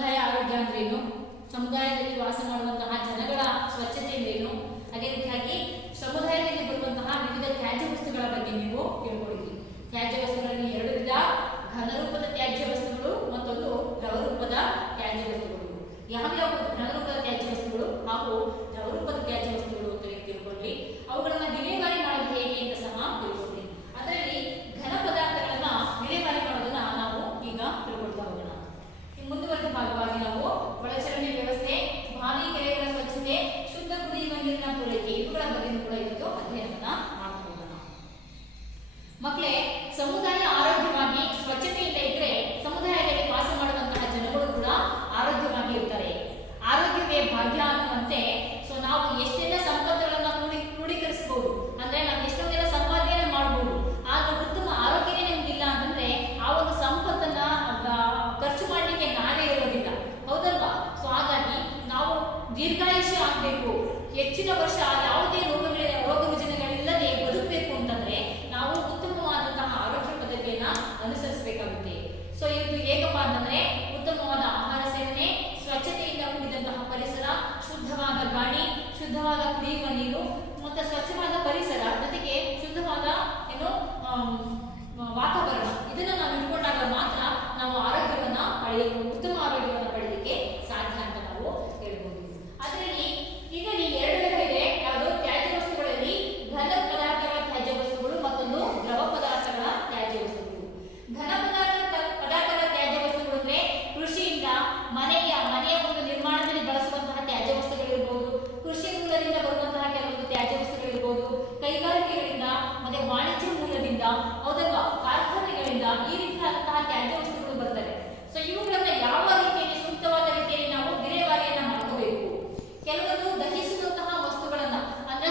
ಸಮುದಾಯ ಆರೋಗ್ಯ ಅಂದ್ರೇನು, ಸಮುದಾಯದಲ್ಲಿ ವಾಸ ಮಾಡುವಂತಹ ಜನಗಳ ಸ್ವಚ್ಛತೆ ಅಂದ್ರೇನು, ಅದೇ ರೀತಿಯಾಗಿ ಸಮುದಾಯದಲ್ಲಿ ಬರುವಂತಹ ವಿವಿಧ ತ್ಯಾಜ್ಯ ವಸ್ತುಗಳ ಬಗ್ಗೆ ನೀವು ತಿಳ್ಕೊಂಡಿದ್ದೀರಿ. ತ್ಯಾಜ್ಯ ವಸ್ತುಗಳಲ್ಲಿ ಎರಡು ವಿಧ, ಘನರೂಪದ ತ್ಯಾಜ್ಯ ವಸ್ತುಗಳು ಮತ್ತೊಂದು ದ್ರವರೂಪದ ತ್ಯಾಜ್ಯ ವಸ್ತುಗಳು. ಯಾವ್ಯಾವ ಘನರೂಪದ ತ್ಯಾಜ್ಯ ವಸ್ತುಗಳು ಹಾಗೂ ದ್ರವರೂಪದ ತ್ಯಾಜ್ಯ ವಸ್ತುಗಳು ಅಂತ ತಿಳ್ಕೊಂಡ್ರಿ. ಅವುಗಳನ್ನ ವಿಲೇವಾರಿ ಮಾಡೋದು ಹೇಗೆ ಅಂತ ಸಹ ತಿಳ್ಕೊಂಡ್ರಿ. ಅದರಲ್ಲಿ ಘನ ಪದಾರ್ಥಗಳನ್ನ ವಿಲೇವಾರಿ ಮಾಡೋದನ್ನ ನಾವು ಈಗ ತಿಳ್ಕೊಳ್ತಾ ಹೋಗೋಣ. ಮುಂದುವರೆದ ಭಾಗವಾಗಿ ನಾವು ಒಳಚರಂಡಿ ವ್ಯವಸ್ಥೆ, ಬಾವಿ ಕೆರೆಗಳ ಸ್ವಚ್ಛತೆ, ಶುದ್ಧ ಕುಡಿಯುವ ನೀರಿನ ಪೂರೈಕೆ ಇವುಗಳ ಬಗ್ಗೆ ಕೂಡ ಇವತ್ತು ಅಧ್ಯಯನವನ್ನ ಮಾಡ್ತಾ ಹೋಗೋಣ. ಮಕ್ಕಳೇ, ಸಮುದಾಯ ಆರೋಗ್ಯವಾಗಿ ಸ್ವಚ್ಛತೆಯಿಂದ ಇದ್ರೆ ಸಮುದಾಯದಲ್ಲಿ ವಾಸ ಮಾಡುವಂತಹ ಜನಗಳು ಕೂಡ ಆರೋಗ್ಯವಾಗಿ ಇರ್ತಾರೆ. ಆರೋಗ್ಯವೇ ಭಾಗ್ಯ ಅನ್ನುವಂತೆ ನಾವು ಎಷ್ಟೆಲ್ಲ ಸಂಪತ್ತುಗಳನ್ನ ಕ್ರೋಢೀಕರಿಸಬಹುದು, ಅಂದ್ರೆ ನಾವು ಎಷ್ಟೊಂದೆಲ್ಲ ಸಂಪಾದನೆ ಮಾಡಬಹುದು, ಆದ್ರೆ ಉತ್ತಮ ಆರೋಗ್ಯನೇ ನಮ್ಗಿಲ್ಲ ಅಂತಂದ್ರೆ ಆ ಒಂದು ಸಂಪತ್ತನ್ನ ಖರ್ಚು ಮಾಡ್ಲಿಕ್ಕೆ ನಾವೇ ಇರೋದಿಲ್ಲ, ಹೌದಲ್ವಾ? ಸೊ ಹಾಗಾಗಿ ನಾವು ದೀರ್ಘಾಯುಷ್ಯ ಆಗ್ಬೇಕು, ಹೆಚ್ಚಿನ ವರ್ಷ ಯಾವುದೇ ರೋಗ ರುಜಿನಗಳಿಲ್ಲದೆ ಬದುಕಬೇಕು ಅಂತಂದ್ರೆ ನಾವು ಉತ್ತಮವಾದಂತಹ ಆರೋಗ್ಯ ಪದ್ಧತಿಯನ್ನ ಅನುಸರಿಸಬೇಕಾಗುತ್ತೆ. ಸೊ ಇದು ಹೇಗಪ್ಪ ಅಂತಂದ್ರೆ ಉತ್ತಮವಾದ ಆಹಾರ ಸೇವನೆ, ಸ್ವಚ್ಛತೆಯಿಂದ ಕೂಡಿದಂತಹ ಪರಿಸರ, ಶುದ್ಧವಾದ ಗಾಳಿ, ಶುದ್ಧವಾದ ಕುಡಿಯುವ ನೀರು ಮತ್ತೆ ಸ್ವಚ್ಛವಾದ ಪರಿಸರ ಜೊತೆಗೆ ಶುದ್ಧವಾದ ವಾತಾವರಣ, ಇದನ್ನ ನಾವು ಇಟ್ಕೊಂಡಾಗ ಮಾತ್ರ ನಾವು ಆರೋಗ್ಯವನ್ನ ಉತ್ತಮ ಆರೋಗ್ಯವನ್ನ ಪಡೆಯಲಿಕ್ಕೆ ಸಾಧ್ಯ ಅಂತ ನಾವು ಹೇಳ್ಬೋದು. ಅದರಲ್ಲಿ ಇದರಲ್ಲಿ ಎರಡು ವಿಧ ಇದೆ. ಯಾವುದು? ತ್ಯಾಜ್ಯ ವಸ್ತುಗಳಲ್ಲಿ ಘನ ಪದಾರ್ಥಗಳ ತ್ಯಾಜ್ಯ ವಸ್ತುಗಳು ಮತ್ತೊಂದು ದ್ರವ ಪದಾರ್ಥಗಳ ತ್ಯಾಜ್ಯ ವಸ್ತುಗಳು. ಘನ ಪದಾರ್ಥಗಳ ತ್ಯಾಜ್ಯ ವಸ್ತುಗಳು ಅಂದ್ರೆ ಕೃಷಿಯಿಂದ ಮನೆಯ ಒಂದು ನಿರ್ಮಾಣದಲ್ಲಿ ಬಳಸುವಂತಹ ತ್ಯಾಜ್ಯ ವಸ್ತುಗಳಿರ್ಬೋದು, ಕೃಷಿ ಮೂಲದಿಂದ ಬರುವಂತಹ ಕೆಲವೊಂದು ತ್ಯಾಜ್ಯ ವಸ್ತುಗಳಿರ್ಬೋದು, ಕೈಗಾರಿಕೆಗಳಿಂದ ಮತ್ತೆ ವಾಣಿಜ್ಯ ಮೂಲದಿಂದ, ಹೌದಲ್ವಾ, ಕಾರ್ಖಾನೆಗಳಿಂದ ಈ ರೀತಿಯಾದಂತಹ ತ್ಯಾಜ್ಯ ವಸ್ತುಗಳು ಬರ್ತವೆ. ಸೊ ಇವುಗಳನ್ನ ಯಾವ ರೀತಿಯಲ್ಲಿ ಸೂಕ್ತವಾದ ರೀತಿಯಲ್ಲಿ ನಾವು ವಿಲೇವಾರಿಯನ್ನ ಮಾಡ್ಕೋಬೇಕು. ಕೆಲವೊಂದು ದಹಿಸುವಂತಹ ವಸ್ತುಗಳನ್ನ ಅಂದ್ರೆ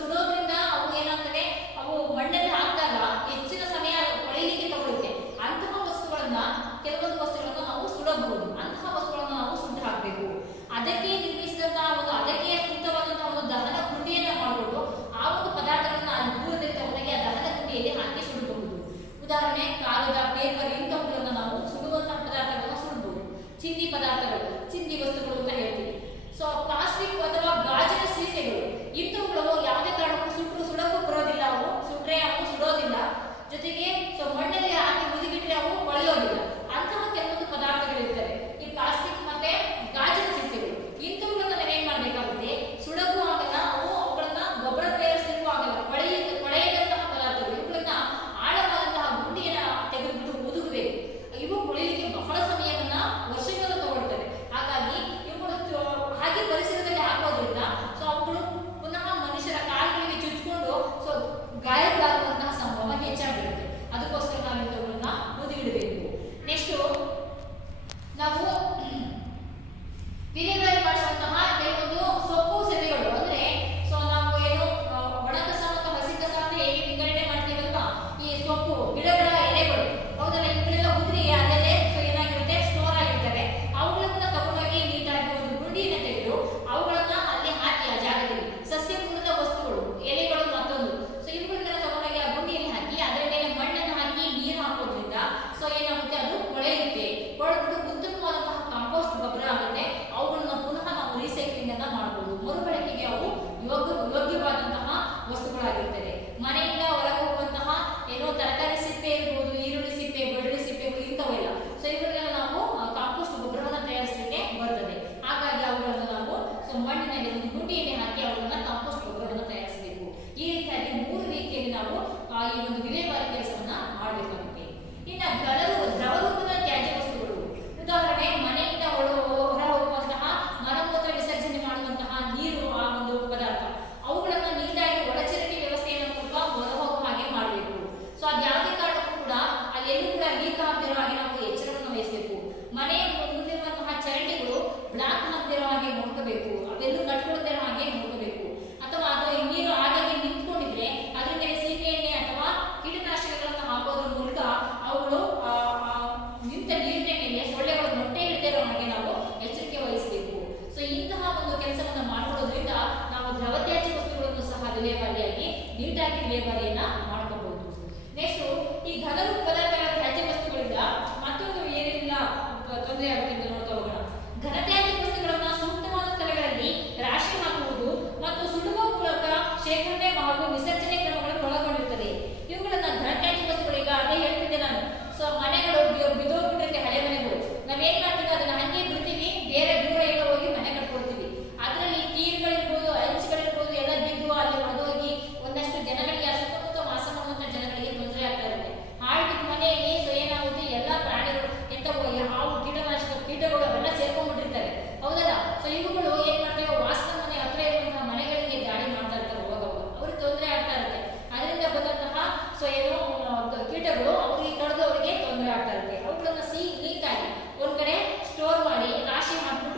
ಸುಡೋದ್ರಿಂದ ಅವು ಏನಾಗ್ತವೆ, ಅವು ಮಣ್ಣಲ್ಲಿ ಹಾಕಿದಾಗ ಹೆಚ್ಚಿನ ಸಮಯ ಕೊಳೆಯಲಿಕ್ಕೆ ತಗೊಳುತ್ತೆ. ಅಂತಹ ವಸ್ತುಗಳನ್ನ, ಕೆಲವೊಂದು ವಸ್ತುಗಳನ್ನ ನಾವು ಸುಡಬಹುದು, ಅಂತಹ ವಸ್ತುಗಳನ್ನ ನಾವು ಸುಟ್ಟು ಹಾಕಬೇಕು. ಅದಕ್ಕೆ ನಿರ್ಮಿಸಿದಂತಹ ಅದಕ್ಕೆ ಸೂಕ್ತವಾದಂತಹ ಒಂದು ದಹನ ಗುಂಡಿಯನ್ನ ಮಾಡಿಕೊಂಡು ಆ ಒಂದು ಪದಾರ್ಥಗಳನ್ನ ಅಲ್ಲಿ ದೂರದಲ್ಲಿ ತಗೊಂಡಾಗ ಆ ದಹನ ಗುಂಡಿಯಲ್ಲಿ ಹಾಕಿ ಸುಡಬಹುದು. ಉದಾಹರಣೆ ಕಾಗದ, ಪೇಪರ್ ಇಂಥವುಗಳನ್ನ ನಾವು ಸುಡುವಂತಹ ಪದಾರ್ಥಗಳನ್ನ ಸುಡಬಹುದು. ಚಿಂದಿ ಪದಾರ್ಥಗಳು, ಚಿಂದಿ ವಸ್ತುಗಳು ಅಂತ ಹೇಳ್ತೀವಿ. ಸೊ ಪ್ಲಾಸ್ಟಿಕ್ ಅಥವಾ ಗಾಜಿನ ಸೀಸೆಗಳು ಇಂಥವುಗಳು ಯಾವುದೇ ಕಾರಣಕ್ಕೂ ಸುಡಕ್ಕೂ ಬರೋದಿಲ್ಲ. ಅವು ಸುಟ್ರೆ ಅವು ಸುಡೋದಿಲ್ಲ, ಜೊತೆಗೆ ಮಣ್ಣಲ್ಲಿ ಹಾಕಿ ಮುದಿಗಿಟ್ರೆ ಅವು ಕೊಳೆಯೋದಿಲ್ಲ. ಅಂತಹ ಕೆಲವೊಂದು ಪದಾರ್ಥಗಳಿರ್ತವೆ. ಈ ಪ್ಲಾಸ್ಟಿಕ್ ಮತ್ತೆ ಗಾಜಿನ ಸೀಸೆಗಳು ಇಂಥವುಗಳನ್ನ ನಾವೇನ್ ಮಾಡ್ಬೇಕಾಗುತ್ತೆ, ಸುಡಕ್ಕೂ ಆಗಲ್ಲ, ಅವುಗಳನ್ನ ಗೊಬ್ಬರ ತಯಾರಿಸಲಿಕ್ಕೂ ಆಗಲ್ಲ, ಕೊಳೆಯದಂತಹ ಪದಾರ್ಥಗಳು. ಇವುಗಳನ್ನ ಆಳವಾದಂತಹ ಗುಂಡಿಯನ್ನ ತೆಗೆದುಬಿಟ್ಟು ಮುದುಗಬೇಕು. ಇವು ಕೊಳೆಯಲಿಕ್ಕೆ ಬಹಳ ಸಮಯವನ್ನ ವರ್ಷಗಳು ತಗೊಳ್ತವೆ. ಹಾಗಾಗಿ ಇವುಗಳು ಹಾಗೆ ಪರಿಸರದಲ್ಲಿ ಹಾಕೋದ್ರಿಂದ ಸೊ ಅವುಗಳು ಪುನಃ ಮನುಷ್ಯರ ಕಾಲುಗಳಿಗೆ ಚುಚ್ಚಿಕೊಂಡು ಸೊ ಗಾಯಗಳಾಗುವಂತಹ ಸಂಭವ ಹೆಚ್ಚಾಗಿರುತ್ತೆ. ಅದಕ್ಕೋಸ್ಕರ ನಾವು ಇಂಥವುಗಳನ್ನ